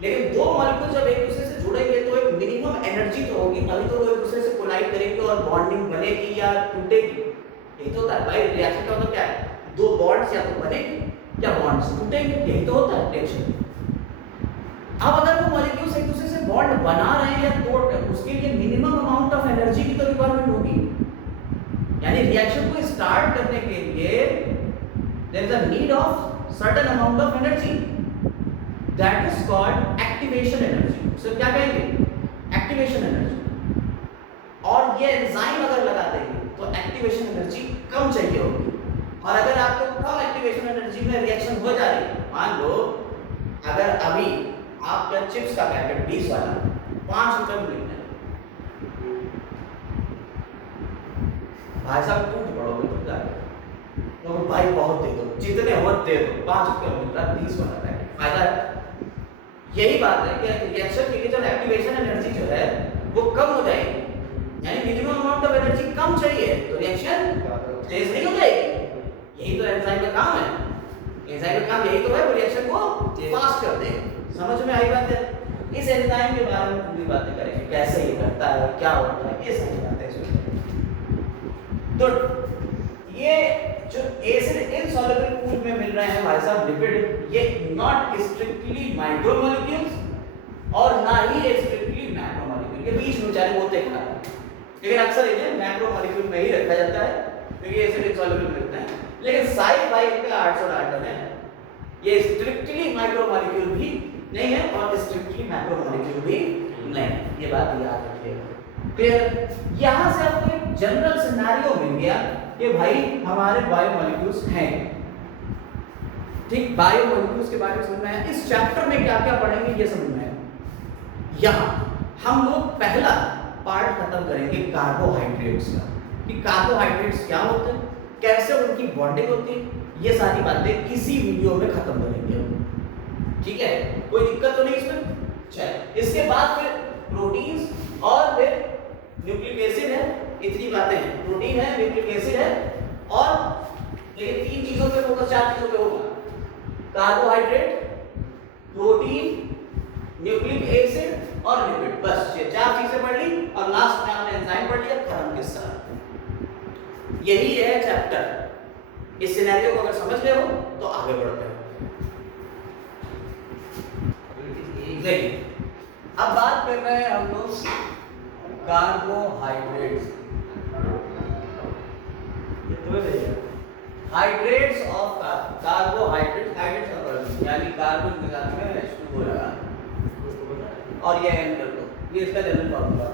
लेकिन दो मॉलिक्यूल जब एक दूसरे से जुड़ेंगे तो एक मिनिमम एनर्जी तो होगी, तभी तो वो एक दूसरे से कोलाइड करेंगे और बॉन्डिंग बनेगी या टूटेगी। यही तो होता है भाई, रिएक्शन का मतलब क्या है? दो बॉन्ड्स या तो बनेंगे या बॉन्ड्स टूटेंगे, यही तो होता है रिएक्शन। अब अगर वो मॉलिक्यूल्स एक दूसरे से बॉन्ड बना रहे हैं या तोड़ रहे हैं, उसके लिए मिनिमम अमाउंट ऑफ एनर्जी की तो रिक्वायरमेंट होगी। यानी रिएक्शन को स्टार्ट करने के लिए there is a need of certain amount of energy, that is called activation energy. So क्या कहेंगे? Activation energy. और ये एंजाइम अगर लगा देंगे तो एक्टिवेशन एनर्जी कम चाहिए होगी, और अगर आपको कम एक्टिवेशन एनर्जी में रिएक्शन हो जा रही है, मान लो अगर अभी आपका चिप्स का पैकेट 20 वाला 5 रुपए में मिलता है, भाई साहब टूट पड़ोगे तो क्या तो भाई बहुत दे दो, जितने हो दे दो, 5 रुपए में मिल रहा 20 वाला पैकेट, फायदा है। यही बात है कि रिएक्शन के लिए जब एक्टिवेशन एनर्जी जो है वो कम हो जाएगी, यानी मिनिमम अमाउंट ऑफ एनर्जी कम चाहिए तो रिएक्शन तेज नहीं हो जाएगी। यही तो एंजाइम का काम है। एंजाइम का काम यही तो है, वो रिएक्शन को फास्ट कर दे। समझ में आई बात है? इस एंजाइम के बारे में पूरी बातें करेंगे, कैसे ये करता है, क्या होता है, ये सारी बातें इसमें। तो ये जो एसिड इनसॉल्युबल पूल में मिल रहे हैं भाई साहब लिपिड, ये नॉट स्ट्रिक्टली माइक्रोमोलेक्यूल्स और ना ही स्ट्रिक्टली मैक्रोमोलेक्यूल, ये बीच में बेचारे होते हैं। लेकिन अक्सर इन्हें मैक्रो मॉलिक्यूल में ही रखा जाता है क्योंकि एसिड इनसॉल्युबल मिलते हैं। लेकिन साइड बाई इनका 800 डाल्टन है, ये स्ट्रिक्टली माइक्रो मॉलिक्यूल भी नहीं है और स्ट्रिक्टली मैक्रो मॉलिक्यूल भी नहीं है, ये बात याद रखिएगा। फिर यहाँ से आपको एक जनरल सिनेरियो मिल गया कि भाई हमारे बायोमोलिक्यूल्स हैं, ठीक। बायोमोलिक्यूल्स के बारे में समझना है, इस चैप्टर में क्या क्या पढ़ेंगे ये समझना है। यहाँ हम लोग पहला पार्ट खत्म करेंगे कार्बोहाइड्रेट्स का, कि कार्बोहाइड्रेट्स क्या होते हैं, कैसे उनकी बॉन्डिंग होती है, ये सारी बातें इसी वीडियो में खत्म करेंगे हम, ठीक है। कोई दिक्कत तो नहीं इसमें। चलिए इसके बाद फिर प्रोटीन्स और फिर न्यूक्लिक एसिड है, इतनी बातें हैं। प्रोटीन है, न्यूक्लिक एसिड है और लेकिन तीन चीजों पे फोकस, चार चीजों पे होगा, कार्बोहाइड्रेट, प्रोटीन, न्यूक्लिक एसिड और लिपिड। बस ये चार चीजें पढ़ ली और लास्ट में आपने एंजाइम पढ़ लिया, खत्म किस्सा। यही है चैप्टर। इस सिनेरियो को अगर समझ ले हो तो आगे बढ़ते हैं। देखिए अब बात कर रहे हैं हम लोग carbohydrates, hydrates of carbohydrate, hydrates यानी कार्बन के साथ में H2O लगा और ये एन कर दो, ये इसका जनरल फॉर्मूला।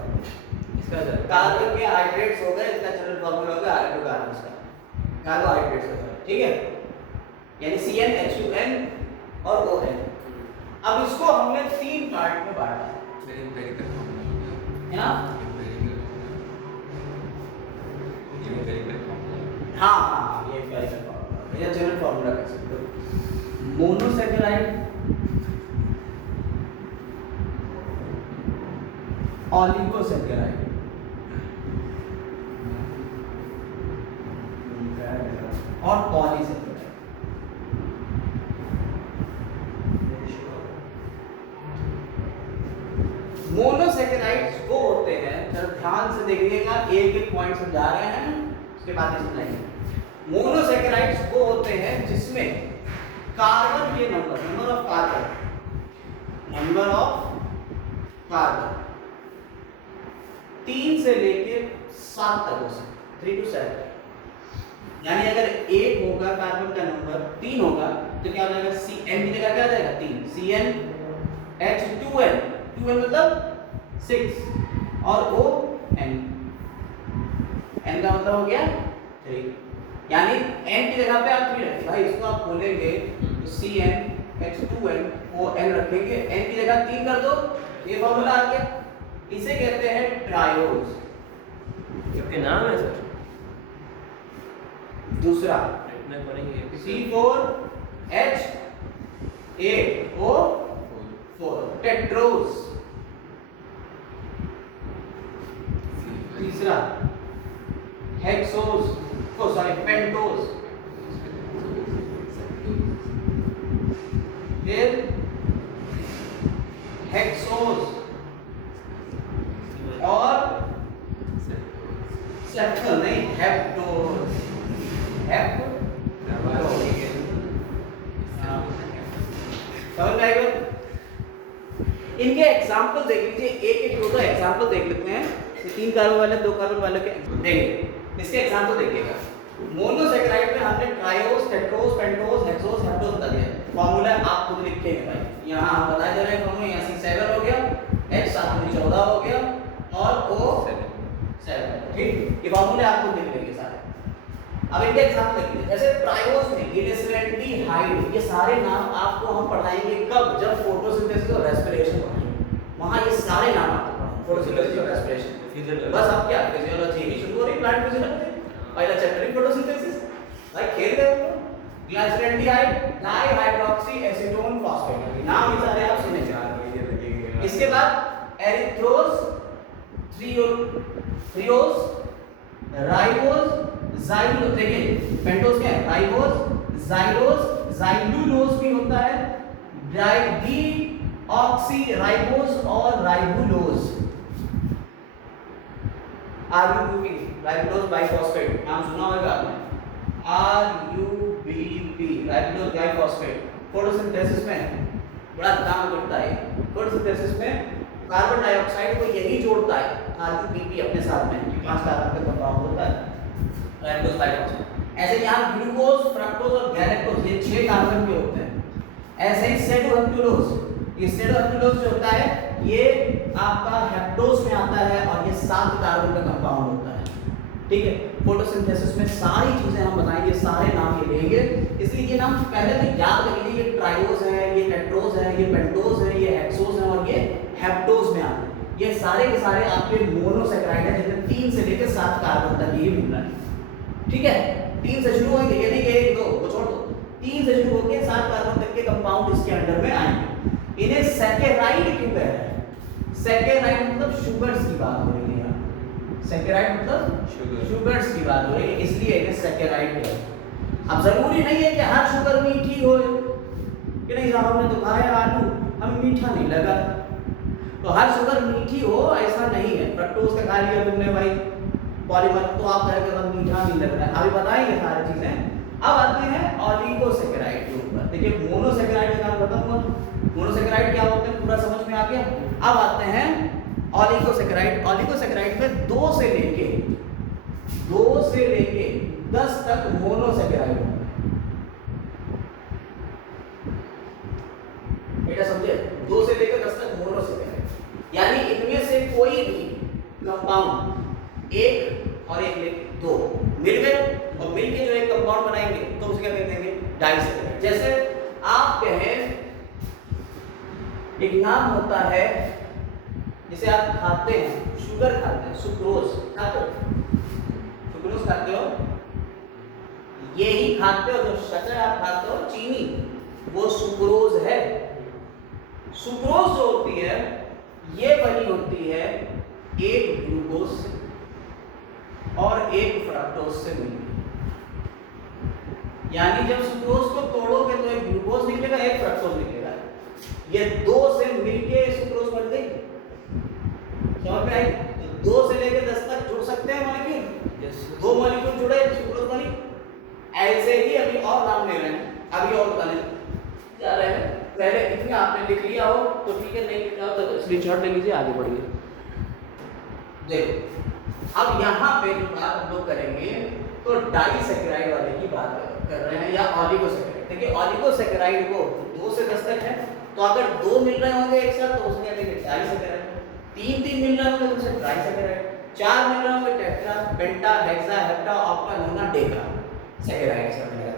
इसका कार्बन के हाइड्रेट्स हो गए, इसका जनरल फॉर्मूला होगा हाइड्रोकार्बन्स का, कार्बोहाइड्रेट्स का, ठीक है, यानी CnH2n और ON। अब इसको हमने तीन पार्ट में बांटा है ना। हाँ हाँ ये एम्पिरिकल फॉर्मूला, ये जनरल फॉर्मूला कह सकते हो। मोनोसैकेराइड, ऑलिगोसैकेराइड और पॉलीसैकेराइड। मोनोसैकेराइड्स वो होते हैं, जरा ध्यान से देखिएगा, एक एक पॉइंट समझा रहे हैं उसके बाद ही समझाएंगे। मोनोसैकेराइड्स वो होते हैं जिसमें कार्बन के नंबर ऑफ कार्बन 3 से लेके 7 तक हो सकते, 3 to 7। यानी अगर एक होगा कार्बन का नंबर 3 होगा तो क्या हो जाएगा, Cn की जगह क्या आ जाएगा 3, CnH2n, 2n मतलब 6 और ON, n का मतलब हो गया 3, यानी n की जगह पे आप 3 रखिए भाई, इसको आप खोलेंगे तो CnH2n ON रखेंगे, n की जगह 3 कर दो, ये फॉर्मूला आ गया। इसे कहते हैं ट्रायोज। इसके नाम है सर, दूसरा C4H8O4 टेट्रोज। तीसरा हेक्सोज, ओ सॉरी पेंटोज। फिर हेक्सोज और सेप्टोज नहीं, हेप्टोज, इनके एग्जाम्पल देख लीजिए, एक एक दो एग्जाम्पल देख लेते हैं। 3 कार्बन वाले 2 कार्बन वाले के देखिए, इसके एग्जाम्पल देखिएगा। मोनोसैकेराइड में हमने triose, tetrose, pentose, hexose, heptose बता दिया। फॉर्मूला आप खुद लिखेंगे भाई, यहाँ हम बता दे रहे हैं फॉर्मूला, यहाँ C7 हो गया, H7 14 हो गया और O7, ठीक। ये फॉर्मूले आप खुद लिख लेंगे सारे। अब इनके एग्जाम्पल देखिए, जैसे ट्रायोज में ग्लिसरैल्डिहाइड, ये सारे नाम आपको हम पढ़ाएंगे कब, जब फोटोसिंथेसिस और रेस्पिरेशन पढ़ाएंगे, वहाँ ये सारे नाम आपको पढ़ाएंगे, फोटोसिंथेसिस और रेस्पिरेशन। बस अब क्या फिजियोलॉजी ही शुरू हो रही, प्लांट फिजियोलॉजी, पहला चैप्टर ही फोटोसिंथेसिस, भाई खेल रहे हो। ग्लिसरैल्डिहाइड, डाइहाइड्रोक्सी एसीटोन फॉस्फेट, नाम ये सारे आप सुने चाहिए। इसके बाद एरिथ्रोज, थ्रियोज, राइबोज, जाइलोज, देखिए पेंटोज क्या है, राइबोज, जाइलोज, जाइलुलोज भी होता है, डीऑक्सी राइबोज और राइबुलोज। RUBP, राइबुलोज बाइफॉस्फेट, नाम सुना होगा आपने, RUBP, राइबुलोज बाइफॉस्फेट। फोटोसिंथेसिस में बड़ा काम करता है, फोटोसिंथेसिस में कार्बन डाइऑक्साइड को यही जोड़ता है R2PP अपने साथ में, कि 5 कार्बन का कंपाउंड होता है लैक्टोज बाइफॉस्फेट। ऐसे यहाँ ग्लूकोज, फ्रक्टोज और गैलेक्टोज ये 6 कार्बन के होते हैं। ऐसे ही सेडोहेप्टुलोज, ये सेडोहेप्टुलोज जो होता है ये आपका हेप्टोज में आता है और ये 7 कार्बन का कंपाउंड होता है। ठीक है, फोटोसिंथेसिस में सारी चीजें हम बताएंगे, सारे नाम ये लेंगे, इसलिए ये नाम पहले तो याद कर लीजिए। ये ट्राइओज है, ये टेट्रोज है, ये पेंटोज है, ये हेक्सोज है और ये हेप्टोज में आते हैं। ये सारे के सारे आपके मोनोसैकेराइड है जिसमें 3 से लेकर 7 कार्बन तक ही मिल रहा है। ठीक है, 3 से शुरू होंगे, यानी कि 1 2 को छोड़ दो, 3 से शुरू होकर 7 कार्बन तक के कंपाउंड इसके अंडर में आएंगे। इन्हें सैकेराइड क्यों कह रहे हैं? सैकेराइड मतलब शुगर्स की बात हो रही है यहाँ। सैकेराइड मतलब शुगर्स की बात हो रही है, इसलिए इन्हें सैकेराइड कहते हैं। अब जरूरी नहीं है कि हर शुगर मीठी हो, कि नहीं साहब हमने तो खाया आलू हमें मीठा नहीं लगा, तो हर शुगर मीठी हो ऐसा नहीं है। फ्रक्टोज का खा लिया तुमने भाई पॉलीमर, तो आप कहेंगे तो मीठा नहीं लग रहा है, अभी बताएंगे सारी चीजें। अब आते हैं ऑलिगोसैकेराइड के ऊपर। देखिए मोनोसैकेराइड का काम खत्म हुआ, मोनोसैकेराइड क्या होते हैं पूरा समझ में आ गया। अब आते हैं ऑलिगोसैकेराइड। ऑलिगोसैकेराइड में 2 से लेके 10 तक मोनोसैकेराइड होते हैं। बेटा समझे, 2 से लेकर 10 तक मोनोसैकेराइड, यानी इनमें से कोई भी कंपाउंड 1 और 1 लेके 2 मिल गए और मिलके जो एक कंपाउंड बनाएंगे तो उसे क्या कहते हैं? डाइसैकेराइड। जैसे आप कहें एक नाम होता है जिसे आप खाते हैं, शुगर खाते हैं, सुक्रोज खाते हो, सुक्रोज खाते हो, यही खाते हो, जो शक्कर आप खाते हो चीनी, वो सुक्रोज है। सुक्रोज जो होती है ये बनी होती है एक ग्लूकोज से और एक फ्रक्टोज से मिलकर, यानी जब सुक्रोज को तोड़ोगे तो एक ग्लूकोज निकलेगा, एक फ्रक्टोज निकलेगा। ये 2 से मिलके सुक्रोज बन गई, समझ में आई? तो 2 से लेकर 10 तक जुड़ सकते हैं मॉलिक्यूल, 2 मॉलिक्यूल जुड़े सुक्रोज बनी। ऐसे ही अभी और नाम ले रहे हैं, अभी और बताने जा रहे हैं। पहले इतने आपने लिख लिया हो तो ठीक है, नहीं लिखा हो तो स्क्रीनशॉट ले लीजिए, आगे बढ़िए। देखो अब यहाँ पे जो बात हम लोग करेंगे तो डाइसैकेराइड वाले की बात कर रहे हैं, या ऑलिगोसैकेराइड। देखिए ऑलिगोसैकेराइड को 2 से 10 तक है, तो अगर 2 मिल रहे होंगे एक साथ तो उसमें डाइसैकेराइड, 3 मिल रहे होंगे तो उसे ट्राइसैकेराइड, 4 मिल रहे होंगे tetra, penta, hexa, hepta, octa, nona, deca saccharide से बनेगा।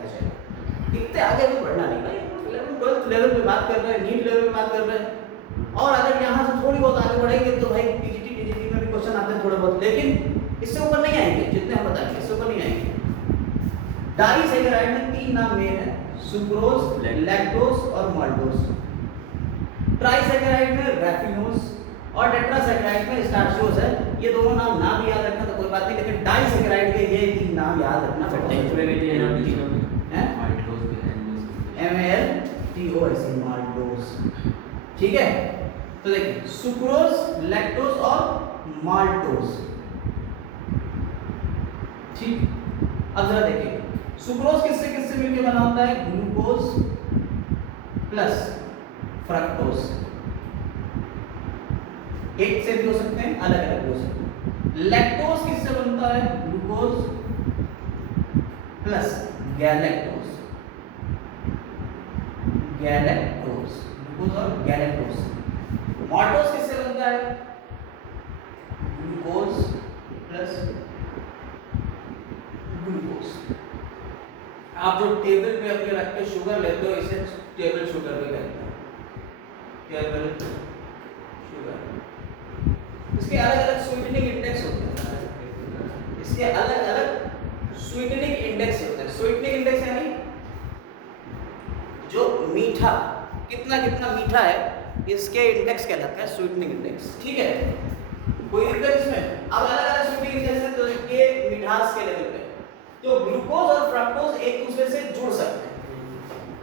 तो इतने आगे भी बढ़ना नहीं भाई, 11th लेवल पे बात कर रहे हैं, नीट लेवल पे बात कर रहे हैं। और अगर यहाँ से थोड़ी बहुत आगे बढ़ेंगे तो भाई पीजीटी में भी क्वेश्चन आते हैं थोड़े बहुत, लेकिन इससे ऊपर नहीं आएंगे, जितने हम बताएंगे इससे ऊपर नहीं आएंगे। डाइसैकेराइड में 3 नाम मेन है, सुक्रोज, लैक्टोज और माल्टोज। ट्राइसैकेराइड में रैफिनोज और टेट्रासैकेराइड में स्टार्चियोज है। ये दोनों नाम ना भी याद रखना तो कोई बात नहीं, लेकिन डाइसैकेराइड के ये 3 नाम याद रखना MALTOS माल्टोज। ठीक है, तो देखिए सुक्रोज, लैक्टोज और माल्टोज। ठीक, अब जरा देखिए सुक्रोज किससे किससे मिलकर बना होता है? Glucose plus fructose. एक से भी हो सकते हैं, अलग अलग भी हो सकते हैं। लैक्टोज किससे बनता है? Glucose plus galactose, galactose, glucose और गैलेक्टोज। माल्टोज किससे बनता है? Glucose plus glucose. आप जो टेबल पे अपने रख के शुगर लेते हो इसे टेबल शुगर भी कहते हैं, टेबल शुगर। इसके अलग अलग स्वीटनिंग इंडेक्स होते हैं, इसके अलग अलग स्वीटनिंग इंडेक्स होते हैं। स्वीटनिंग इंडेक्स यानी जो मीठा कितना कितना मीठा है, इसके इंडेक्स कहलाता है स्वीटनिंग इंडेक्स। ठीक है, कोई दिक्कत इसमें? अब अलग अलग स्वीटनिंग इंडेक्स है तो ये मिठास के लेवल पे तो ग्लूकोज और फ्रक्टोज एक दूसरे से जुड़ सकते हैं।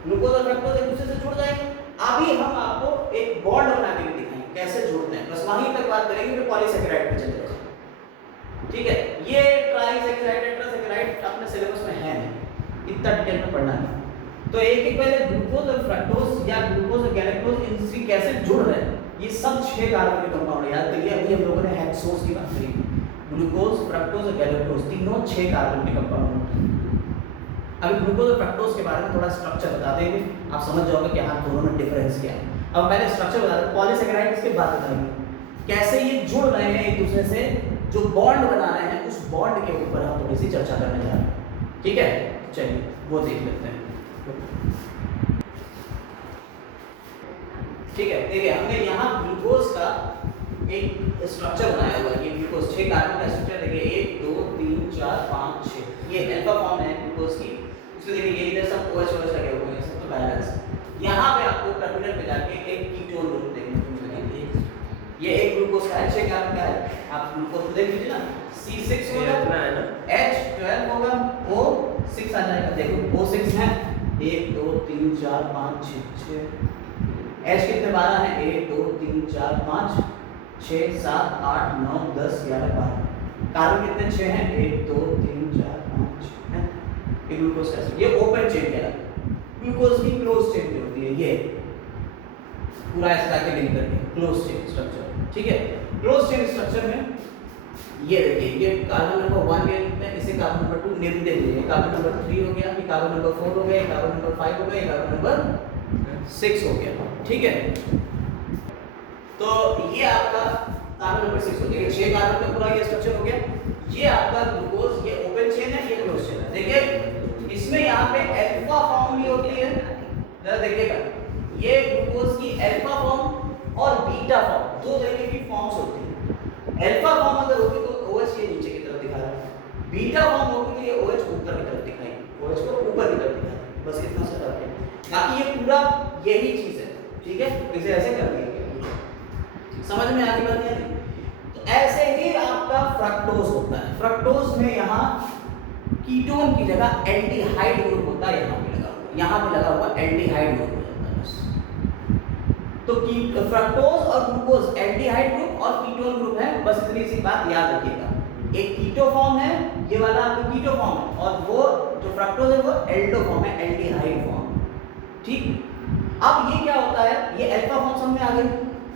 ग्लूकोज और फ्रक्टोज एक दूसरे से जुड़ जाएंगे। अभी हम आपको एक बॉन्ड बना के दिखाएंगे कैसे जुड़ते हैं, बस वहीं तक बात करेंगे, फिर पॉलीसैकेराइड पे चले जाएंगे। ठीक है, ये ट्राइसैकेराइड, टेट्रासैकेराइड अपने सिलेबस में है नहीं, इतना डिटेल में पढ़ना है। तो एक एक पहले ग्लूकोज और फ्रक्टोज या ग्लूकोज और गैलेक्टोज इनसे कैसे जुड़ रहे हैं ये सब 6 कार्बन के कंपाउंड याद करिए। अभी हम लोगों ने हेक्सोस की बात करी, ग्लूकोज, फ्रक्टोज और गैलेक्टोज, तीनों 6 कार्बन के कंपाउंड होते हैं। अभी ग्लूकोज और फ्रक्टोज के बारे में थोड़ा स्ट्रक्चर बता देंगे, आप समझ जाओगे कि हाँ दोनों में डिफरेंस क्या है। अब पहले स्ट्रक्चर बता दें, पॉलीसेकेराइड्स के बाद बताएंगे कैसे ये जुड़ रहे हैं एक दूसरे से, जो बॉन्ड बना रहे हैं उस बॉन्ड के ऊपर हम थोड़ी सी चर्चा करने जा रहे हैं। ठीक है, चलिए वो देख लेते हैं। ठीक है, देखिए हमने यहाँ ग्लूकोज का एक स्ट्रक्चर बनाया हुआ है। ये ग्लूकोज 6 कार्बन का स्ट्रक्चर देखिए, 1 2 3 4 5 6, ये अल्फा फॉर्म है ग्लूकोज की। उसको देखिए ये इधर सब OH लगे हुए हैं, सब तो बैलेंस। यहाँ पे आपको टर्मिनल पे जाके एक कीटोन ग्रुप देखने को मिलेगा। ये एक ग्लूकोज का है, 6 कार्बन का है। आप ग्लूकोज को देख लीजिए ना, C6 होगा है ना, H12 होगा, O6 आ जाएगा। देखो O6 है, 1 2 3 4 5 6 H कितने 12 है, 1 2 3 4 5 6 7 8 9 10 11 12। कार्बन कितने 6 हैं, 1 2 3 4 5 6 है। ये ग्लूकोज का ये ओपन चेन कहलाता है। ग्लूकोज की क्लोज चेन जो होती है, ये पूरा ऐसा जाके लिंक करके क्लोज चेन स्ट्रक्चर। ठीक है, क्लोज चेन स्ट्रक्चर में ये देखिए, ये कार्बन नंबर 1 के लिखते हैं, इसे कार्बन नंबर 2 नेम दे दीजिए। कार्बन नंबर 3 हो गया, ये कार्बन नंबर 4 हो गया, ये कार्बन नंबर 5 हो गया, ये कार्बन नंबर 6 हो गया। ठीक है, तो ये आपका कार्बन नंबर 6 हो गया। 6 कार्बन का पूरा ये स्ट्रक्चर हो गया। ये आपका ग्लूकोज, ये ओपन चेन है, ये क्लोज चेन है। देखिए इसमें यहाँ पे अल्फा फॉर्म भी होती है, जरा देखिएगा, ये ग्लूकोज की अल्फा फॉर्म और बीटा फॉर्म, दो तरीके की फॉर्म्स होती है। अल्फा फॉर्म अगर होगी तो OH ये नीचे की तरफ दिखा रहा है, बीटा फॉर्म होगी तो ये OH ऊपर की तरफ दिखाएगी, OH को ऊपर की तरफ दिखाएगी। बस इतना सा फर्क है, बाकी ये पूरा यही चीज है। ठीक है, इसे ऐसे कर दिया, समझ में आ गई बात है। तो ऐसे ही आपका फ्रक्टोज होता है। फ्रक्टोज में यहाँ कीटोन की जगह एल्डिहाइड ग्रुप होता है, यहाँ पे लगा हुआ एल्डिहाइड ग्रुप होता है बस। तो फ्रक्टोज और ग्लूकोज एल्डिहाइड ग्रुप और कीटोन ग्रुप है, बस इतनी सी बात याद रखिएगा। एक कीटो फॉर्म है, ये वाला आपका कीटो फॉर्म है, और वो जो फ्रक्टोज है वो एल्डो फॉर्म है, एल्डिहाइड फॉर्म। ठीक, अब ये क्या होता है, ये अल्फा फॉर्म समझ में आ गई।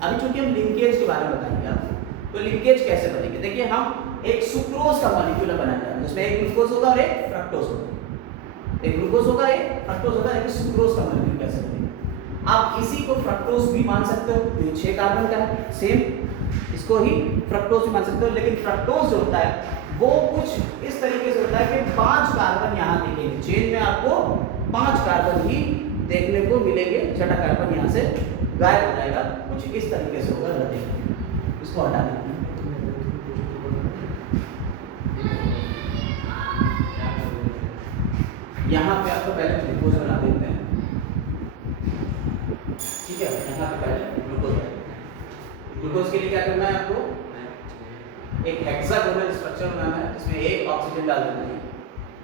अभी चूंकि हम लिंकेज के बारे में बताएंगे आपको, तो लिंकेज कैसे बनेंगे। देखिए हम एक सुक्रोज का मॉलिक्यूल बनाने जा रहे हैं, जिसमें एक ग्लूकोज होगा और एक फ्रक्टोज होगा। एक ग्लूकोज होगा, एक फ्रक्टोज होगा, लेकिन सुक्रोज का मॉलिक्यूल कैसे बनेगा। आप इसी को फ्रक्टोज भी मान सकते हो, ये 6 कार्बन का है, सेम इसको ही फ्रक्टोज भी मान सकते हो। लेकिन फ्रक्टोज जो होता है वो कुछ इस तरीके से होता है कि 5 कार्बन यहाँ दिखेंगे, चेन में आपको 5 कार्बन ही देखने को मिलेंगे, छठा कार्बन यहाँ से गायब हो जाएगा, कुछ इस तरीके से होगा। देखिए इसको हटा देते हैं। यहाँ पे आपको पहले ग्लूकोज बना देते हैं। ठीक है, यहाँ पे पहले ग्लूकोज के लिए क्या करना है आपको, एक हेक्सागोनल स्ट्रक्चर बनाना है, जिसमें एक ऑक्सीजन डाल देना है।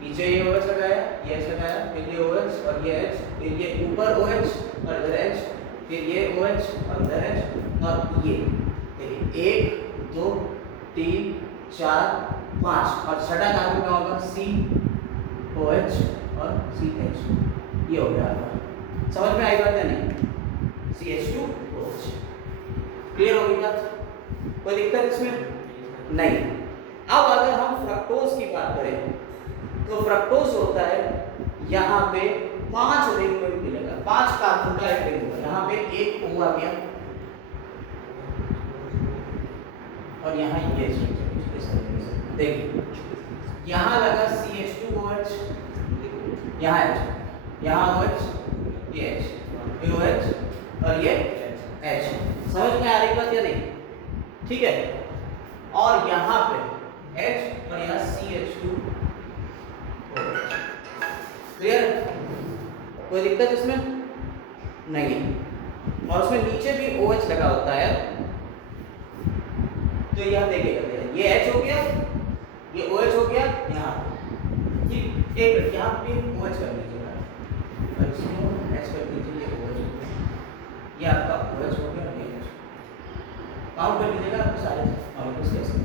नीचे ये OH लगाया, ये H लगाया, फिर ये OH और ये H, फिर ये ऊपर OH और इधर H, फिर ये OH और इधर H, और ये देखिए 1 2 3 4 5, और छठा कार्बन क्या होगा, COH और CH। ये हो गया आपका, समझ में आई बात है नहीं, CH2OH। क्लियर हो गई बात, कोई दिक्कत इसमें नहीं। अब अगर हम फ्रक्टोज की बात करें तो फ्रक्टोज होता है, यहाँ पे 5 रिंग में मिलेगा, 5 कार्बन का एक रिंग होगा, यहाँ पे एक O आ गया, और यहाँ ये देखिए, यहाँ लगा CH2OH, यहाँ H, यहाँ OH, ये H, ये OH और ये H। समझ में आ रही बात या नहीं? ठीक है, और यहाँ पे H और यहाँ CH2। क्लियर, कोई दिक्कत इसमें नहीं है। और उसमें नीचे भी OH लगा होता है, तो यह देखिएगा, ये H हो गया, ये OH हो गया, यहाँ एक यहाँ पे OH कर लीजिएगा, H कर लीजिए, ये OH हो गया, ये आपका OH हो गया, ये H काउंट कर लीजिएगा आपके सारे मॉलिक्यूल्स कैसे।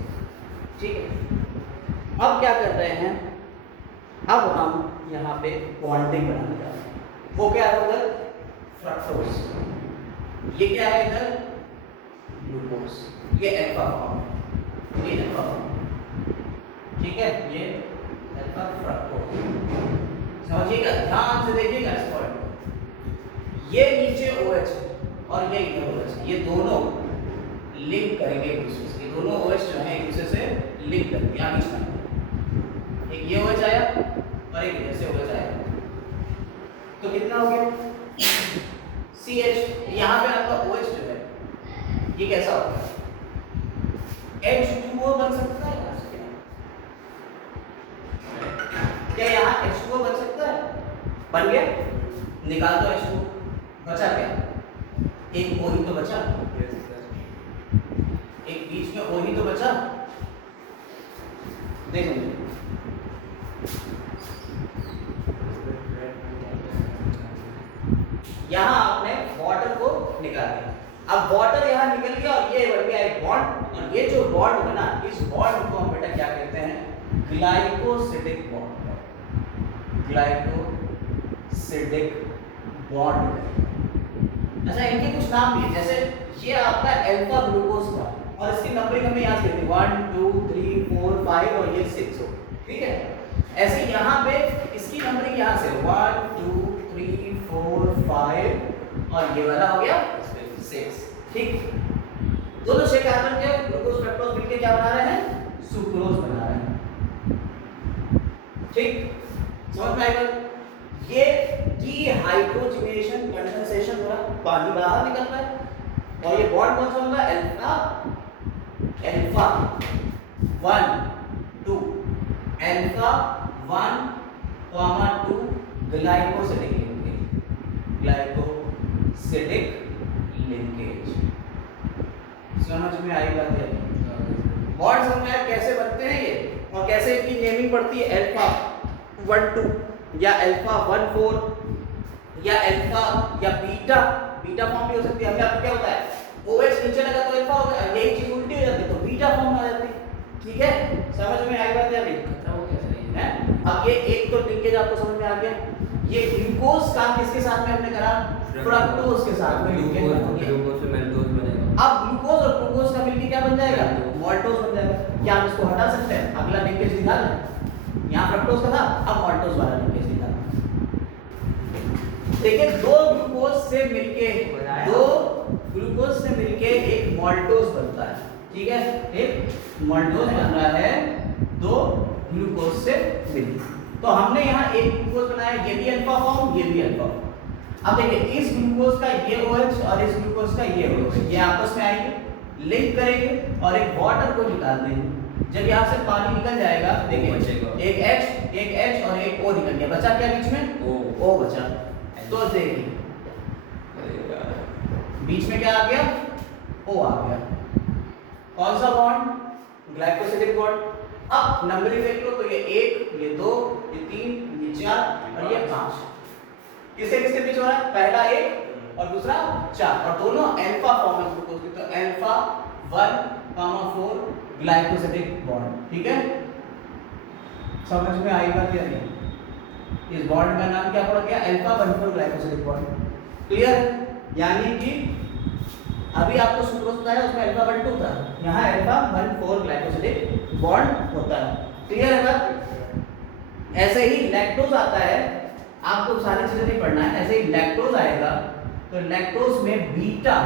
ठीक है, अब क्या कर रहे हैं, अब हम यहाँ पे बॉन्डिंग बनाने जा रहे हैं। वो क्या है उधर, फ्रक्टोज, ये क्या है इधर ग्लूकोज, ये अल्फा फॉर्म है, ये अल्फा फॉर्म, ठीक है, ये अल्फा फ्रक्टोज। समझिएगा, ध्यान से देखिएगा इस पॉइंट को। ये नीचे OH है और ये इधर OH है, ये दोनों लिंक करेंगे एक दूसरे से, ये दोनों OH जो है एक दूसरे से लिंक करेंगे। यहाँ बीच में एक ये OH आया और एक इधर से OH आया, तो कितना हो गया CH। यहाँ पे आपका OH जो है ये कैसा होता है, H2O बन सकता है यहाँ से, क्या यहाँ H2O बन सकता है, बन गया, निकाल दो H2O, बचा क्या, एक O ही तो बचा, एक बीच में O ही तो बचा, देखो यहाँ आपने वाटर को निकाल दिया। अब वाटर यहाँ निकल गया और ये बन गया एक बॉन्ड, और ये जो बॉन्ड बना, इस बॉन्ड को हम बेटा क्या कहते हैं, ग्लाइकोसिडिक बॉन्ड, ग्लाइकोसिडिक बॉन्ड। अच्छा, इनके कुछ नाम भी है, जैसे ये आपका अल्फा ग्लूकोज था और इसकी नंबरिंग हमें याद करनी, 1 2 3 4 5 और ये 6 हो, ठीक है। ऐसे यहाँ पे इसकी नंबरिंग यहाँ से 1 2 3 4 5 और ये वाला हो गया 6, ठीक। दोनों छह कार्बन के ग्लूकोज फ्रक्टोज मिलके क्या बना रहे हैं, सुक्रोज बना रहे हैं, ठीक। समझ में आएगा, ये डीहाइड्रोजनेशन कंडेंसेशन हो रहा है, पानी बाहर निकल रहा है और ये बॉन्ड कौन सा बन रहा है, alpha 1 2 alpha 1 2 glycosidic linkage, glycosidic linkage. समझ में आई बात है, बॉन्ड समझ में आया कैसे बनते हैं ये और कैसे इनकी नेमिंग पड़ती है, अल्फा 1 2 या अल्फा 1 4 या अल्फा या बीटा, बीटा फॉर्म भी हो सकती है। हमने आपको क्या बताया, OH नीचे लगा तो अल्फा हो गया, यही चीज उल्टी हो जाती है तो बीटा फॉर्म आ जाती है, ठीक है। समझ में आई बात है अभी, खत्म हो गया, सही है। अब ये एक तो लिंकेज आपको समझ में आ गया, ये ग्लूकोज का किसके साथ में हमने करा, फ्रक्टोज के साथ में लिंकेज बन गया। ग्लूकोज से मेल्टोज बनेगा। अब ग्लूकोज और ग्लूकोज का मिलके क्या बन जाएगा, माल्टोज बन जाएगा। क्या हम इसको हटा सकते हैं, अगला लिंकेज निकाल लें, यहाँ फ्रक्टोज का था, अब माल्टोज वाला लिंकेज निकाल। देखिए दो ग्लूकोज से मिलके एक माल्टोज बनता है, ठीक है, एक माल्टोज बन रहा है दो ग्लूकोज से मिलकर। तो हमने यहाँ एक ग्लूकोज बनाया, ये भी अल्फा फॉर्म, ये भी अल्फा फॉर्म। अब देखिए इस ग्लूकोज का ये OH और इस ग्लूकोज का ये OH, ये आपस में आएंगे, लिंक करेंगे और एक वाटर को निकाल देंगे। जब यहाँ से पानी निकल जाएगा, देखिए एक H और एक O निकल गया, बचा क्या बीच में, O बचा। तो देखिए बीच में क्या आ गया, O आ गया। कौन सा बॉन्ड, ग्लाइकोसिडिक बॉन्ड। अब नंबरिंग देख लो तो ये 1 ये 2 ये 3 ये 4 और ये 5, किसके किसके बीच हो रहा है, पहला 1 और दूसरा 4 और दोनों अल्फा फॉर्म में ग्लूकोज के, तो अल्फा 1 4 ग्लाइकोसिडिक बॉन्ड, ठीक है। समझ में आई बात या नहीं, इस बॉन्ड का नाम क्या पड़ गया, अल्फा 1 4 ग्लाइकोसिडिक बॉन्ड, क्लियर। यानी कि अभी आपको सुक्रोज बताया उसमें अल्फा 1 2 था, यहाँ अल्फा 1 4 ग्लाइकोसिडिक बॉन्ड होता है, क्लियर है बात। ऐसे ही लैक्टोज आता है, आपको सारी चीजें नहीं पढ़ना है, ऐसे ही लैक्टोज आएगा तो लैक्टोज में बीटा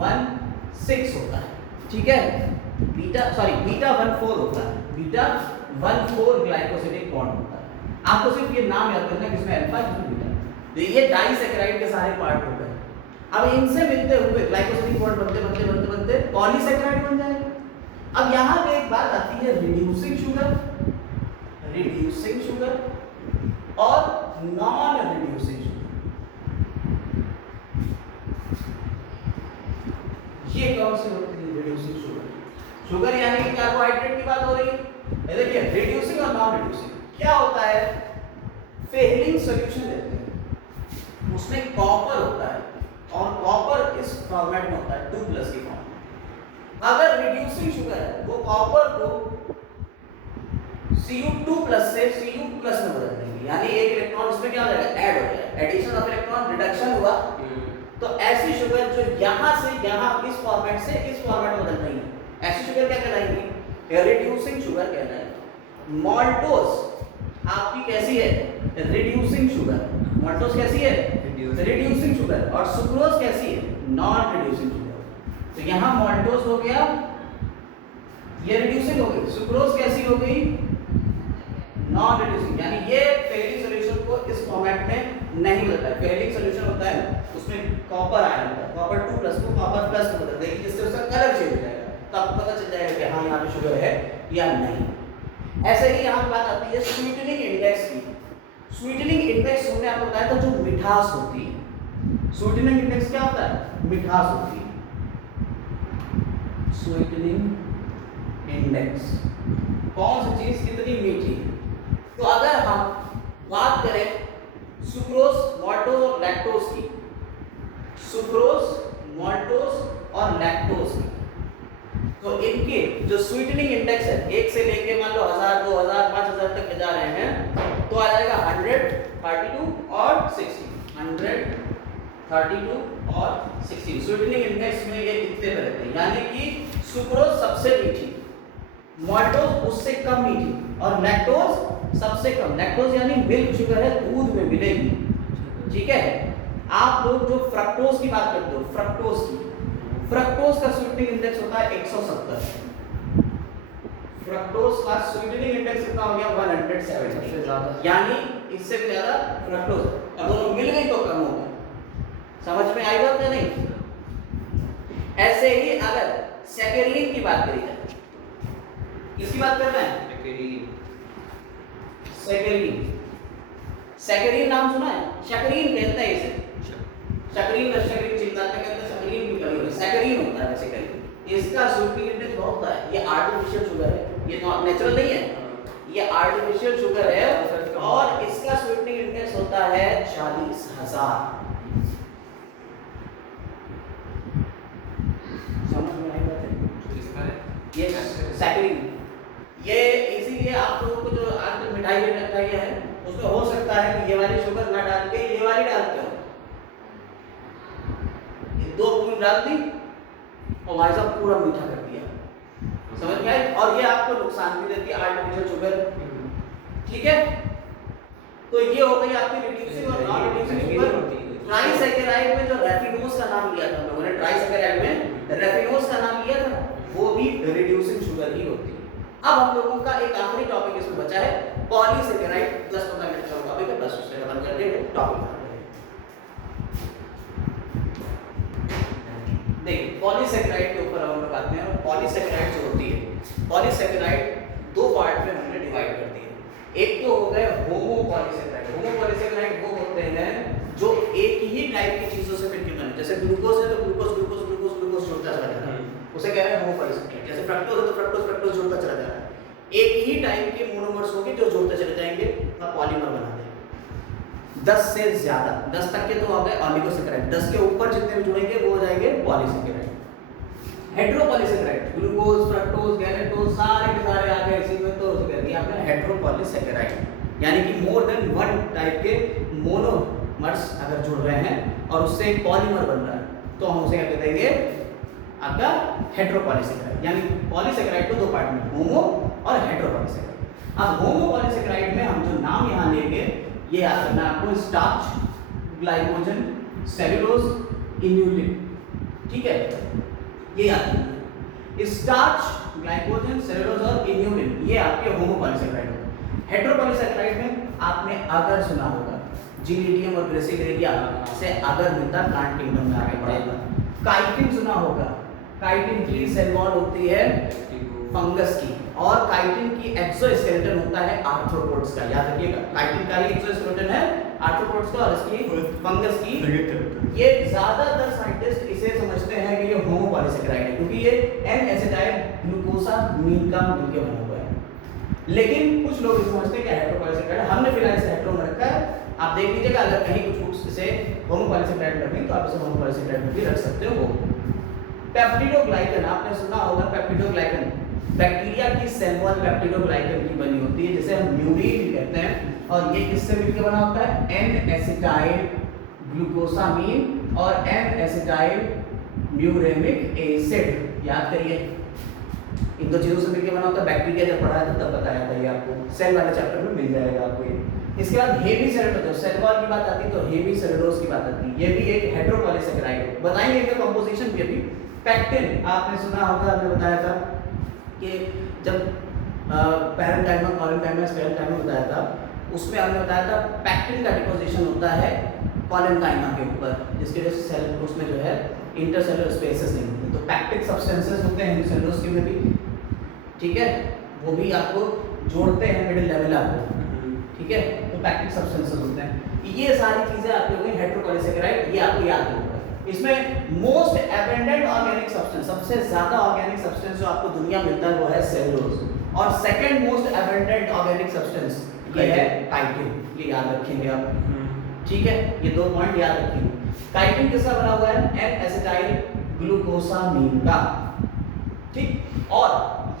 1 6 होता है, ठीक है, बीटा 1 4 होता है, बीटा 1 4 ग्लाइकोसिडिक बॉन्ड होता है। आपको सिर्फ ये नाम याद रखना है किसमें अल्फा किसमें बीटा, तो ये डाइसैकेराइड के सारे पार्ट हो गए। अब इनसे मिलते हुए ग्लाइकोसिडिक बॉन्ड बनते पॉलीसैकेराइड बन जाएगा। अब यहाँ पे एक बात आती है, रिड्यूसिंग शुगर और नॉन रिड्यूसिंग शुगर। ये कौन सी होती है, रिड्यूसिंग शुगर यानी कि कार्बोहाइड्रेट की बात हो रही है। देखिए रिड्यूसिंग और नॉन रिड्यूसिंग क्या होता है, फेलिंग सॉल्यूशन लेते हैं, उसमें कॉपर होता है और कॉपर इस फॉर्मेट में होता है 2+ की फॉर्म में। अगर रिड्यूसिंग शुगर है वो कॉपर को Cu2+ से Cu+ में बदल देंगे, यानी एक इलेक्ट्रॉन इसमें क्या हो जाएगा, ऐड हो जाएगा, एडिशन ऑफ इलेक्ट्रॉन, रिडक्शन हुआ तो ऐसी शुगर जो यहाँ से यहाँ इस फॉर्मेट से इस फॉर्मेट में बदल रही है, ऐसी शुगर क्या कहलाएगी? रिड्यूसिंग शुगर कहलाएगी। माल्टोस आपकी कैसी है? Reducing sugar. माल्टोस कैसी है? Reducing sugar. और सुक्रोज कैसी है? Non reducing sugar. तो यहाँ माल्टोस हो गया, ये रिड्यूसिंग हो गई। सुक्रोज कैसी हो गई? Non reducing. यानी ये फेलिक सॉल्यूशन को इस फॉर्मेट में नहीं बदलता है। फेलिक सॉल्यूशन होता है उसमें कॉपर आयन होता है, कॉपर 2+ को कॉपर प्लस में बदल देगी, जिससे उसका कलर चेंज हो जाएगा। तो आपको पता चल जाएगा कि हाँ यहाँ पे शुगर है या नहीं। ऐसे ही यहाँ बात आती है स्वीटनिंग इंडेक्स की। स्वीटनिंग इंडेक्स हमने आपको बताया था जो मिठास होती है। स्वीटनिंग इंडेक्स क्या होता है? मिठास होती है। स्वीटनिंग इंडेक्स कौन सी चीज कितनी मीठी है। तो अगर हम बात करें सुक्रोज, माल्टोज और लैक्टोज की, सुक्रोज, माल्टोज और लैक्टोज की, तो इनके जो स्वीटनिंग इंडेक्स है 1 से लेके मान लो 1000, 2000, 5000 तक जा रहे हैं, तो आ जाएगा 100, 32 और 60। 100, 32 और 60। स्वीटनिंग इंडेक्स में ये कितने पे रहते हैं? यानी कि सुक्रोज सबसे मीठी, माल्टोज उससे कम मीठी और लैक्टोज सबसे कम। लैक्टोज यानी मिल्क शुगर है, दूध में मिलेगी। ठीक है। आप लोग जो फ्रक्टोज की बात करते हो, फ्रक्टोज की, फ्रक्टोज का स्वीटनिंग इंडेक्स होता है 170। फ्रक्टोज का स्वीटनिंग इंडेक्स कितना हो गया? 170। यानी इससे भी ज्यादा फ्रक्टोज। अब दोनों मिल गई तो कम हो गया। समझ में आई बात या नहीं? ऐसे ही अगर सैकरीन की बात करी जाए, किसकी बात कर रहे हैं? सैकरीन। सैकरीन नाम सुना है? शकरीन कहते हैं इसे। शकरीन या शकरीन चिल्लाते कहते हैं, शकरीन भी कभी सैकरीन होता है वैसे कहीं। इसका स्वीटनिंग इंडेक्स बहुत होता है। ये आर्टिफिशियल शुगर है, ये नेचुरल नहीं है, ये आर्टिफिशियल शुगर है और इसका स्वीटनिंग इंडेक्स होता है 40,000। समझ में आई बात है? ये सैकरीन, ये इसीलिए आप लोगों को जो आज मिठाई है उसमें हो सकता है कि ये वाली शुगर ना डाल के ये वाली डालते हो। ये 2 बूंद डाल दी और भाई साहब पूरा मीठा कर दिया। समझ में आई? और ये आपको नुकसान भी देती है आर्टिफिशियल शुगर। ठीक है। तो ये हो गई आपकी रिड्यूसिंग और नॉन रिड्यूसिंग शुगर। ट्राइसैकेराइड में जो रैफिनोज का नाम लिया था हम लोगों ने, ट्राइसैकेराइड में रैफिनोज का नाम लिया था, वो भी रिड्यूसिंग शुगर ही होती है। अब हम लोगों का एक आखिरी टॉपिक इसमें बचा है पॉलीसैकेराइड। 10-15 मिनट का टॉपिक है, बस उससे खत्म करते हैं टॉपिक। देखिए पॉलीसैकेराइड के ऊपर हम लोग आते हैं। और पॉलीसैकेराइड जो होती है, पॉलीसैकेराइड 2 पार्ट में हमने डिवाइड कर दी है। एक तो हो गए होमो पॉलीसैकेराइड। होमो पॉलीसैकेराइड वो होते हैं जो एक ही टाइप की चीजों से मिलकर बने। जैसे ग्लूकोज है तो ग्लूकोज ग्लूकोज ग्लूकोज ग्लूकोज जुड़ता चला जा रहा है, उसे कह रहे हैं होमो पॉलीसैकेराइड। जैसे फ्रक्टोज है तो फ्रक्टोज फ्रक्टोज जुड़ता चला जा रहा है। एक ही टाइप के मोनोमर्स होंगे जो जोड़ते चले जाएंगे और पॉलीमर बना देंगे। 10 से ज्यादा, 10 तक के तो हो गए ऑलिगोसैकेराइड, 10 के ऊपर जितने भी जुड़ेंगे वो हो जाएंगे पॉलीसैकेराइड। हेटेरोपॉलीसैकेराइड, ग्लूकोज, फ्रक्टोज, गैलेक्टोज सारे के सारे आ गए इसी में, तो उसे कहते हैं आपने हेटेरोपॉलीसैकेराइड। यानी कि मोर देन 1 टाइप के मोनोमर्स अगर जुड़ रहे हैं और उससे एक पॉलीमर बन रहा है तो हम उसे क्या कहते हैं? आपका हेटेरोपॉलीसैकेराइड। यानी पॉलीसैकेराइड को 2 पार्ट में, होमो और हेटेरोपॉलीसैकेराइड। अब होमो पॉलीसैकेराइड में हम जो नाम यहाँ लेंगे ये याद करना आपको, स्टार्च, ग्लाइकोजन, सेलुलोज, इन्यूलिन। ठीक है, ये याद रखना। स्टार्च, ग्लाइकोजन, सेलुलोज और इन्यूलिन ये आपके होमो पॉलीसैकेराइड होंगे। हेटेरोपॉलीसैकेराइड में आपने अगर सुना होगा, जीनीडियम और ग्रेसिलेरिया से अगर मिलता प्लांट किंगडम में आगे बढ़ेगा। काइटिन सुना होगा, काइटिन की सेल वॉल होती है फंगस की, और काइटिन की एक्सोस्केलेटन होता है आर्थ्रोपोड्स का। याद रखिएगा, काइटिन का ही एक्सोस्केलेटन है आर्थ्रोपोड्स का और इसकी फंगस की। ये ज्यादातर साइंटिस्ट इसे समझते हैं कि ये होमो पॉलीसैकेराइड है क्योंकि ये एन एसिटाइल ग्लूकोसामीन का मिलकर बना हुआ है। लेकिन कुछ लोग इसे समझते हैं कि हेटेरोपॉलीसैकेराइड है। हमने फिलहाल इसे हेटेरो में रखा है। आप देख लीजिएगा, अगर कहीं कुछ बुक्स इसे होमो पॉलीसैकेराइड रखें तो आप इसे होमो पॉलीसैकेराइड में भी रख सकते हो। पेप्टिडोग्लाइकन आपने सुना होगा, पेप्टिडोग्लाइकन बैक्टीरिया की सेल वॉल पेप्टिडोग्लाइकन की बनी होती है जिसे हम म्यूरिन भी कहते हैं। और ये किससे मिलकर बना होता है? एन एसिटाइल ग्लूकोसामीन और एन एसिटाइल म्यूरेमिक एसिड। याद करिए इन दो चीजों से मिलकर बना होता है बैक्टीरिया। जब पढ़ाया था तब बताया था ये आपको, सेल वाले चैप्टर में मिल जाएगा आपको ये। इसके बाद हेवी सेलुलोज, सेल वॉल की बात आती है तो हेवी सेलुलोज की बात आती है। ये भी एक हेटेरोपॉलीसेकेराइड है। बताएंगे इसका कंपोजिशन भी अभी। पैक्टिन आपने सुना होगा, आपने बताया था कि जब पैरेंकाइमा कॉलेनकाइमा स्पेरेंकाइमा बताया था, उसमें आपने बताया था पैक्टिन का डिपोजिशन होता है कॉलेनकाइमा के ऊपर, जिसकी वजह से सेल उसमें जो है इंटरसेलुलर स्पेसेस नहीं होते। तो पैक्टिक सब्सटेंसेस होते हैं सेलुलोज के में भी, ठीक है, वो भी आपको जोड़ते हैं मिडिल लेवल आपको, ठीक है। तो पैक्टिक सब्सटेंसेस होते हैं। ये सारी चीजें आपकी हो गई हेटेरोपॉलीसेकेराइड, ये आपको याद होगा। इसमें मोस्ट एबंडेंट ऑर्गेनिक सब्सटेंस, सबसे ज्यादा ऑर्गेनिक सब्सटेंस जो आपको दुनिया में मिलता है वो है सेलुलोज, और second most abundant organic substance ये है काइटिन। ये याद रखेंगे आप, ठीक है, ये दो पॉइंट याद रखेंगे। काइटिन किसका बना हुआ है? एन एसिटाइल ग्लूकोसामीन का, ठीक। और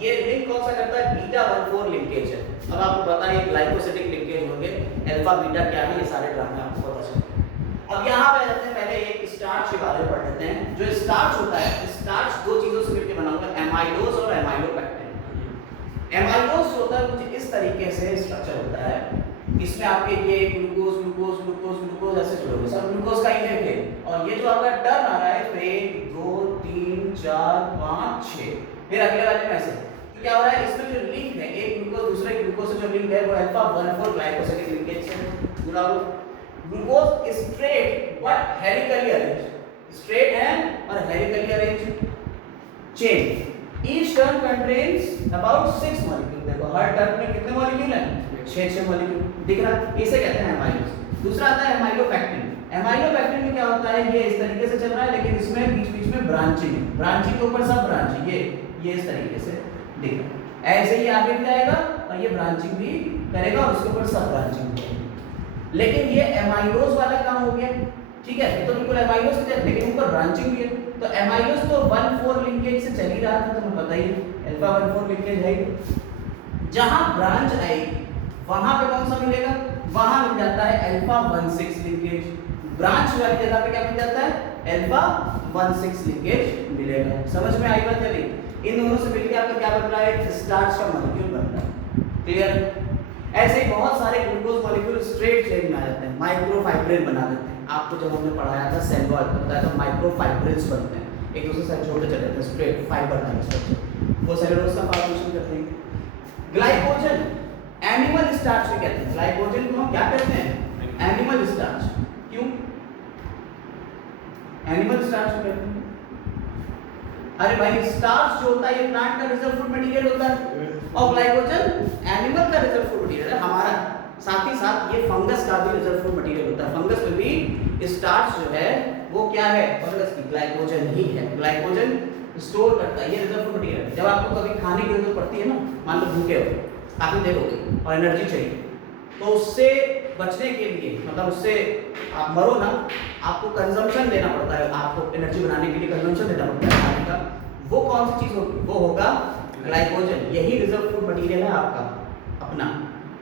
ये लिंक कौन सा करता है? बीटा 1,4 लिंकेज है। अब आपको पता है ग्लाइकोसिडिक लिंकेज होंगे, अल्फा बीटा क्या है, ये सारे ड्रामे आपको पता चलते हैं। अब यहाँ पे जाते हैं, पहले एक स्टार्च के बारे में पढ़ लेते हैं। जो स्टार्च होता है, स्टार्च दो चीजों से मिलकर बना हुआ है, एमाइलोज और एमाइलोपेक्टिन। एमाइलोज होता है कुछ इस तरीके से स्ट्रक्चर होता है, इसमें आपके ये ग्लूकोज ग्लूकोज ग्लूकोज ग्लूकोज ऐसे जुड़े सब ग्लूकोज का ही है। और ये जो आपका टर्न आ रहा है इसमें 1 2 3 4 5 6, फिर अगले वाले में ऐसे। तो क्या हो रहा है, इसमें जो लिंक है एक ग्लूकोज दूसरे ग्लूकोज से जो लिंक है वो अल्फा 1,4 ग्लाइकोसिडिक लिंकेज से जुड़ा हुआ। Glucose straight but helically arrange, straight है और helically arrange chain. Each turn contains about 6 molecule. देखो हर टर्न में कितने मॉलिक्यूल हैं? 6 मॉलिक्यूल दिख रहा है, इसे कहते हैं एमाइलोज। दूसरा आता है एमाइलोपेक्टिन। एमाइलोपेक्टिन में क्या होता है, ये इस तरीके से चल रहा है, लेकिन इसमें बीच बीच में ब्रांचिंग है, ब्रांचिंग के ऊपर सब ब्रांचिंग, ये इस तरीके से दिख रहा है। ऐसे ही आगे भी जाएगा और ये ब्रांचिंग भी करेगा और उसके ऊपर सब ब्रांचिंग होगी। लेकिन ये एमाइलोज वाला काम हो गया, ठीक है, तो बिल्कुल एमाइलोज की तरह, लेकिन ऊपर ब्रांचिंग भी है। तो एमाइलोज तो 1,4 लिंकेज से चल ही रहा था, तुम्हें पता ही है, अल्फा 1,4 लिंकेज है। जहां ब्रांच आएगी वहां पे कौन सा मिलेगा? वहां मिल जाता है अल्फा 1,6 लिंकेज। ब्रांच वाली जगह पे क्या मिल जाता है? अल्फा 1,6 लिंकेज मिलेगा। समझ में आई बात है नहीं? इन दोनों से मिलकर आपका क्या बन रहा है? स्टार्च का मॉलिक्यूल बन रहा है। क्लियर? ऐसे ही बहुत सारे ग्लूकोज मॉलिक्यूल स्ट्रेट चेन में आ जाते हैं, माइक्रोफाइब्रिल बना देते हैं। आपको जब हमने पढ़ाया था सेल वॉल तो बताया था माइक्रोफाइब्रिल्स बनते हैं, एक दूसरे से छोटे चले जाते हैं, स्ट्रेट फाइबर टाइप स्ट्रक्चर, वो सेलुलोज का फॉर्मेशन करते हैं। ग्लाइकोजन एनिमल स्टार्च भी कहते हैं। ग्लाइकोजन को हम क्या कहते हैं? Animal starch. क्यों एनिमल स्टार्च कहते हैं? अरे भाई स्टार्च जो होता है ये प्लांट का रिजर्व फूड मटेरियल होता है, और ग्लाइकोजन एनिमल का रिजर्व फूड मटेरियल है हमारा। साथ ही साथ ये फंगस का भी रिजर्व फूड मटेरियल होता है। फंगस में भी स्टार्च जो है वो क्या है? फंगस की ग्लाइकोजन ही है। ग्लाइकोजन स्टोर करता है, ये रिजर्व फूड मटेरियल है। जब आपको कभी खाने की जरूरत पड़ती है ना, मान लो भूखे हो, आपको देखोगे और एनर्जी चाहिए, तो उससे बचने के लिए, मतलब उससे आप मरो ना, आपको कंजम्पशन देना पड़ता है, आपको एनर्जी बनाने के लिए कंजम्पशन देना पड़ता है खाने का। वो कौन सी चीज होगी? वो होगा ग्लाइकोजन। यही रिजर्व फूड मटेरियल है आपका अपना,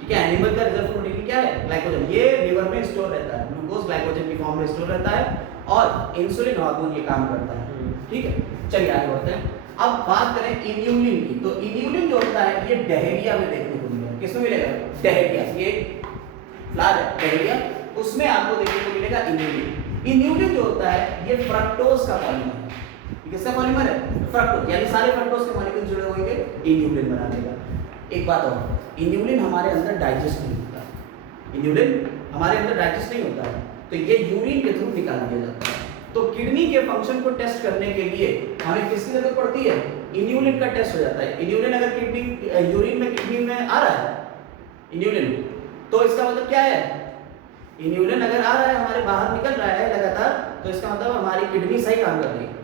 ठीक है। एनिमल का रिजर्व फूड मटेरियल क्या है? ग्लाइकोजन। ये लिवर में स्टोर रहता है, ग्लूकोज ग्लाइकोजन की फॉर्म में स्टोर रहता है, और इंसुलिन हार्मोन ये काम करता है, ठीक है। चलिए आगे बढ़ते हैं। अब बात करें इन्यूलिन की, तो इन्यूलिन जो होता है ये डहेलिया में देखने को मिलेगा। किसमें मिलेगा? डहेलिया, ये फ्लावर है डहेलिया, उसमें आपको देखने को मिलेगा इन्यूलिन। इन्यूलिन जो होता है ये फ्रक्टोज का पॉलीमर है। किसका पॉलीमर है? फ्रक्टोज, यानी सारे फ्रक्टोज के मॉलिक्यूल जुड़े होंगे इन्यूलिन बना देगा। एक बात और, इन्यूलिन हमारे अंदर डाइजेस्ट नहीं होता। इन्यूलिन हमारे अंदर डाइजेस्ट नहीं होता है, तो ये यूरिन के थ्रू निकाल दिया जाता है। तो किडनी के फंक्शन को टेस्ट करने के लिए हमें किसकी जरूरत पड़ती है? इन्यूलिन का टेस्ट हो जाता है। इन्यूलिन अगर किडनी यूरिन में किडनी में आ रहा है इन्यूलिन, तो इसका मतलब क्या है? इन्यूलिन अगर आ रहा है, हमारे बाहर निकल रहा है लगातार, तो इसका मतलब हमारी किडनी सही काम कर रही है।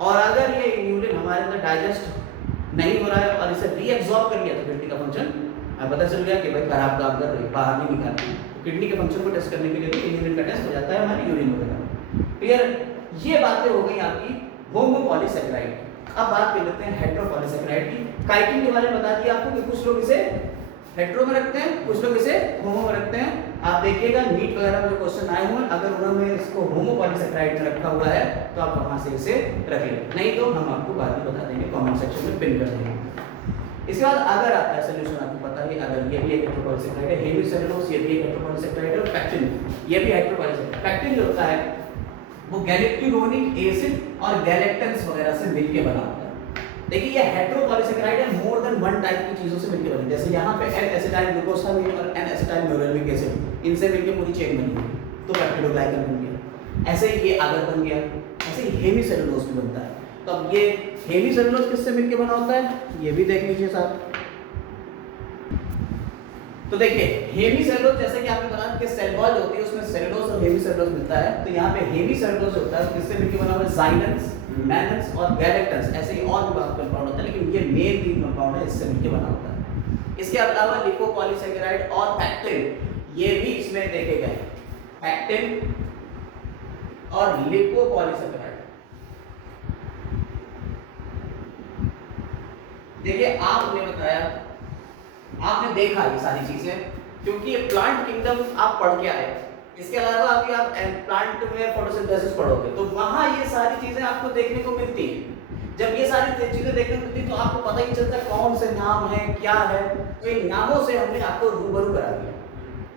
और अगर ये इन्यूलिन हमारे अंदर डाइजेस्ट नहीं हो रहा है और इसे रीएब्सॉर्ब कर लिया, तो किडनी का फंक्शन पता चल गया कि भाई खराब काम कर रही है, बाहर नहीं निकाल रही। तो किडनी के फंक्शन को टेस्ट करने के लिए तो इन्यूलिन का टेस्ट हो जाता है हमारी यूरिन वगैरह। क्लियर? ये बातें हो गई आपकी होमोपॉलीसैकेराइड। अब बात कर लेते हैं हेटेरोपॉलीसैकेराइड की। काइटिन के बारे में बता दिया आपको कि कुछ लोग इसे हेट्रो में रखते हैं, कुछ लोग इसे होमो में रखते हैं। आप देखिएगा नीट वगैरह में जो क्वेश्चन आए हुए हैं, अगर उन्होंने इसको होमो पॉलीसेकेराइड में रखा हुआ है तो आप वहां से इसे रख लें, नहीं तो हम आपको बाद में बता देंगे, कमेंट सेक्शन में पिन कर देंगे। इसके बाद अगर आता है सोल्यूशन आपको पता है, अगर ये भी एक हेट्रोपॉलीसेकेराइड है, हेमिसेलुलोज ये भी एक हेट्रोपॉलीसेकेराइड है, और पैक्टिन ये भी हेट्रोपॉलीसेकेराइड। पैक्टिन जो होता है वो गैलेक्टिरोनिक एसिड और गैलेक्टन्स वगैरह से मिलके बना होता है। देखिए ये हेट्रोपॉलीसेकेराइड है, मोर देन वन टाइप की चीजों से मिलके बनी, जैसे यहाँ पे एन एसिटाइल ग्लूकोसामिन और एन एसिटाइल न्यूरोलिक एसिड, इनसे मिलके पूरी चेन बनी है तो पेप्टिडोग्लाइकन बन गया। ऐसे ही ये अगर बन गया, ऐसे ही हेमिसेलुलोज भी बनता है। तो अब ये हेमिसेलुलोज किससे मिलके बना होता है, ये भी देख लीजिए साहब। तो देखिए हेमिसेलुलोज, जैसे कि आपने बताया कि सेल वॉल होती है उसमें सेलुलोज और हेमिसेलुलोज मिलता है, तो यहाँ पे हेमिसेलुलोज होता है किससे मिलके बना हुआ है, जाइलेंस, मैलेंस और गैलेक्टन्स, ऐसे ही और भी कंपाउंड होता है, लेकिन ये मेन तीन कंपाउंड है इससे मिलके बना होता है। इसके अलावा लिपोपॉलीसेकेराइड और पैक्टिन ये भी इसमें देखे गए, पैक्टिन और लिपोपॉलीसेकेराइड। देखिए आपने बताया, आपने देखा ये सारी चीजें, क्योंकि ये प्लांट किंगडम आप पढ़ के आए। इसके अलावा अभी आप प्लांट में फोटोसिंथेसिस पढ़ोगे तो वहां ये सारी चीजें आपको देखने को मिलती हैं। जब ये सारी चीजें देखने को मिलती हैं तो आपको पता ही चलता है कौन से नाम है, क्या है। तो इन नामों से हमने आपको रूबरू करा दिया,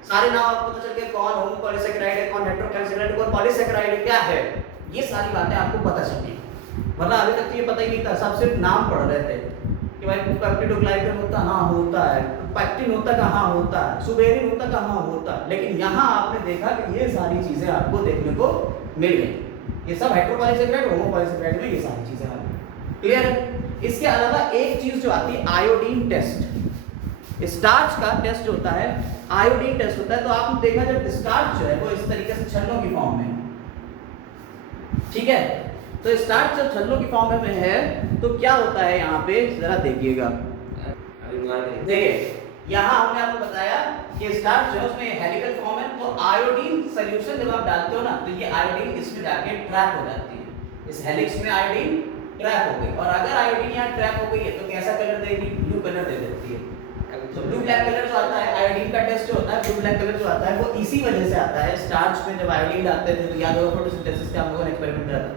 सारे नाम आपको पता चल गए, कौन होमो पॉलीसेकेराइड है, कौन हेट्रोपॉलीसेकेराइड है, कौन पॉलीसेकेराइड है, क्या है, ये सारी बातें आपको पता चल गई। वरना अभी तक तो ये पता ही नहीं था, सब सिर्फ नाम पढ़ रहे थे कि भाई पेप्टिडोग्लाइकन होता, हाँ होता है, पैक्टिन होता, कहाँ होता है, सुबेरिन होता, कहाँ होता है। लेकिन यहाँ आपने देखा कि ये सारी चीजें आपको देखने को मिल गई। ये सब हेट्रोपॉलीसेकेराइड, होमोपॉलीसेकेराइड में ये सारी चीजें आ गई। क्लियर है। इसके अलावा एक चीज जो आती है आयोडीन टेस्ट, स्टार्च का टेस्ट जो होता है आयोडीन टेस्ट होता है। तो आपने देखा जब स्टार्च जो है वो इस तरीके से छन्नों की फॉर्म में, ठीक है, तो स्टार्च जब छल्लों की फॉर्म में है तो क्या होता है यहाँ पे जरा देखिएगा। देखिए यहाँ हमने आपको बताया कि स्टार्च जो है उसमें हेलिकल फॉर्म है, तो आयोडीन सॉल्यूशन जब आप डालते हो ना तो ये आयोडीन इसमें जाके ट्रैप हो जाती है, इस हेलिक्स में आयोडीन ट्रैप हो गई। और अगर आयोडीन यहाँ ट्रैप हो गई है तो कैसा कलर देगी, ब्लू कलर दे देती है। तो ब्लू ब्लैक कलर जो आता है आयोडीन का टेस्ट जो होता है, ब्लू ब्लैक कलर जो आता है वो इसी वजह से आता है। स्टार्च में जब आयोडीन डालते थे तो याद होगा फोटोसिंथेसिस के हम लोगों ने एक्सपेरिमेंट करा था,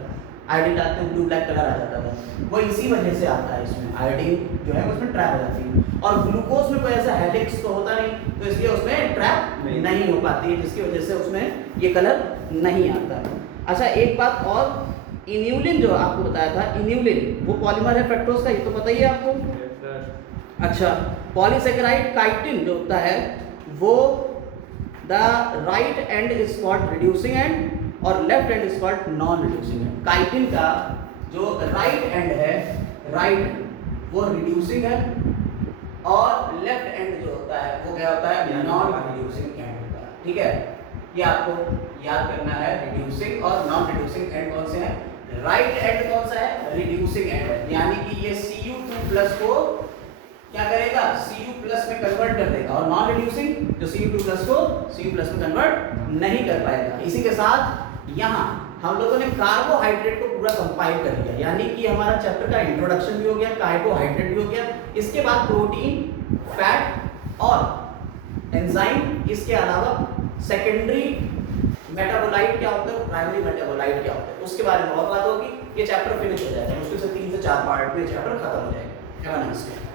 आयोडीन डालते हैं ब्लू ब्लैक कलर आ जाता था, वो इसी वजह से आता है। इसमें आयोडीन जो है उसमें ट्रैप हो जाती है, और ग्लूकोज में कोई ऐसा हेलिक्स तो होता नहीं, तो इसलिए उसमें ट्रैप नहीं हो पाती है, जिसकी वजह से उसमें ये कलर नहीं आता। अच्छा एक बात और, इन्यूलिन जो आपको बताया था, इन्यूलिन वो पॉलीमर है फ्रक्टोज का, ये तो पता ही है आपको। अच्छा पॉलीसेकेराइड काइटिन जो होता है वो the right end is called reducing end और left end is called non reducing end. Chitin का जो राइट एंड है, राइट वो रिड्यूसिंग है, और लेफ्ट एंड जो होता है वो क्या होता है, नॉन रिड्यूसिंग एंड होता है। ठीक है, ये आपको याद करना है। रिड्यूसिंग और नॉन रिड्यूसिंग एंड कौन से हैं, राइट एंड कौन सा है, रिड्यूसिंग एंड, यानी कि ये Cu2+ को क्या करेगा, Cu+ में कन्वर्ट कर देगा, और नॉन रिड्यूसिंग जो Cu2+ को Cu+ में कन्वर्ट नहीं कर पाएगा। इसी के साथ यहाँ हम लोगों ने कार्बोहाइड्रेट को पूरा कंपाइल कर लिया, यानी कि हमारा चैप्टर का इंट्रोडक्शन भी हो गया, कार्बोहाइड्रेट भी हो गया, इसके बाद प्रोटीन, फैट और एंजाइम, इसके अलावा सेकेंडरी मेटाबोलाइट क्या होता है, प्राइमरी मेटाबोलाइट क्या होता है, उसके बारे में और बात होगी। ये चैप्टर फिनिश हो जाएगा, मुश्किल से 3 से 4 पार्ट में चैप्टर खत्म हो जाएगा। Have a nice day.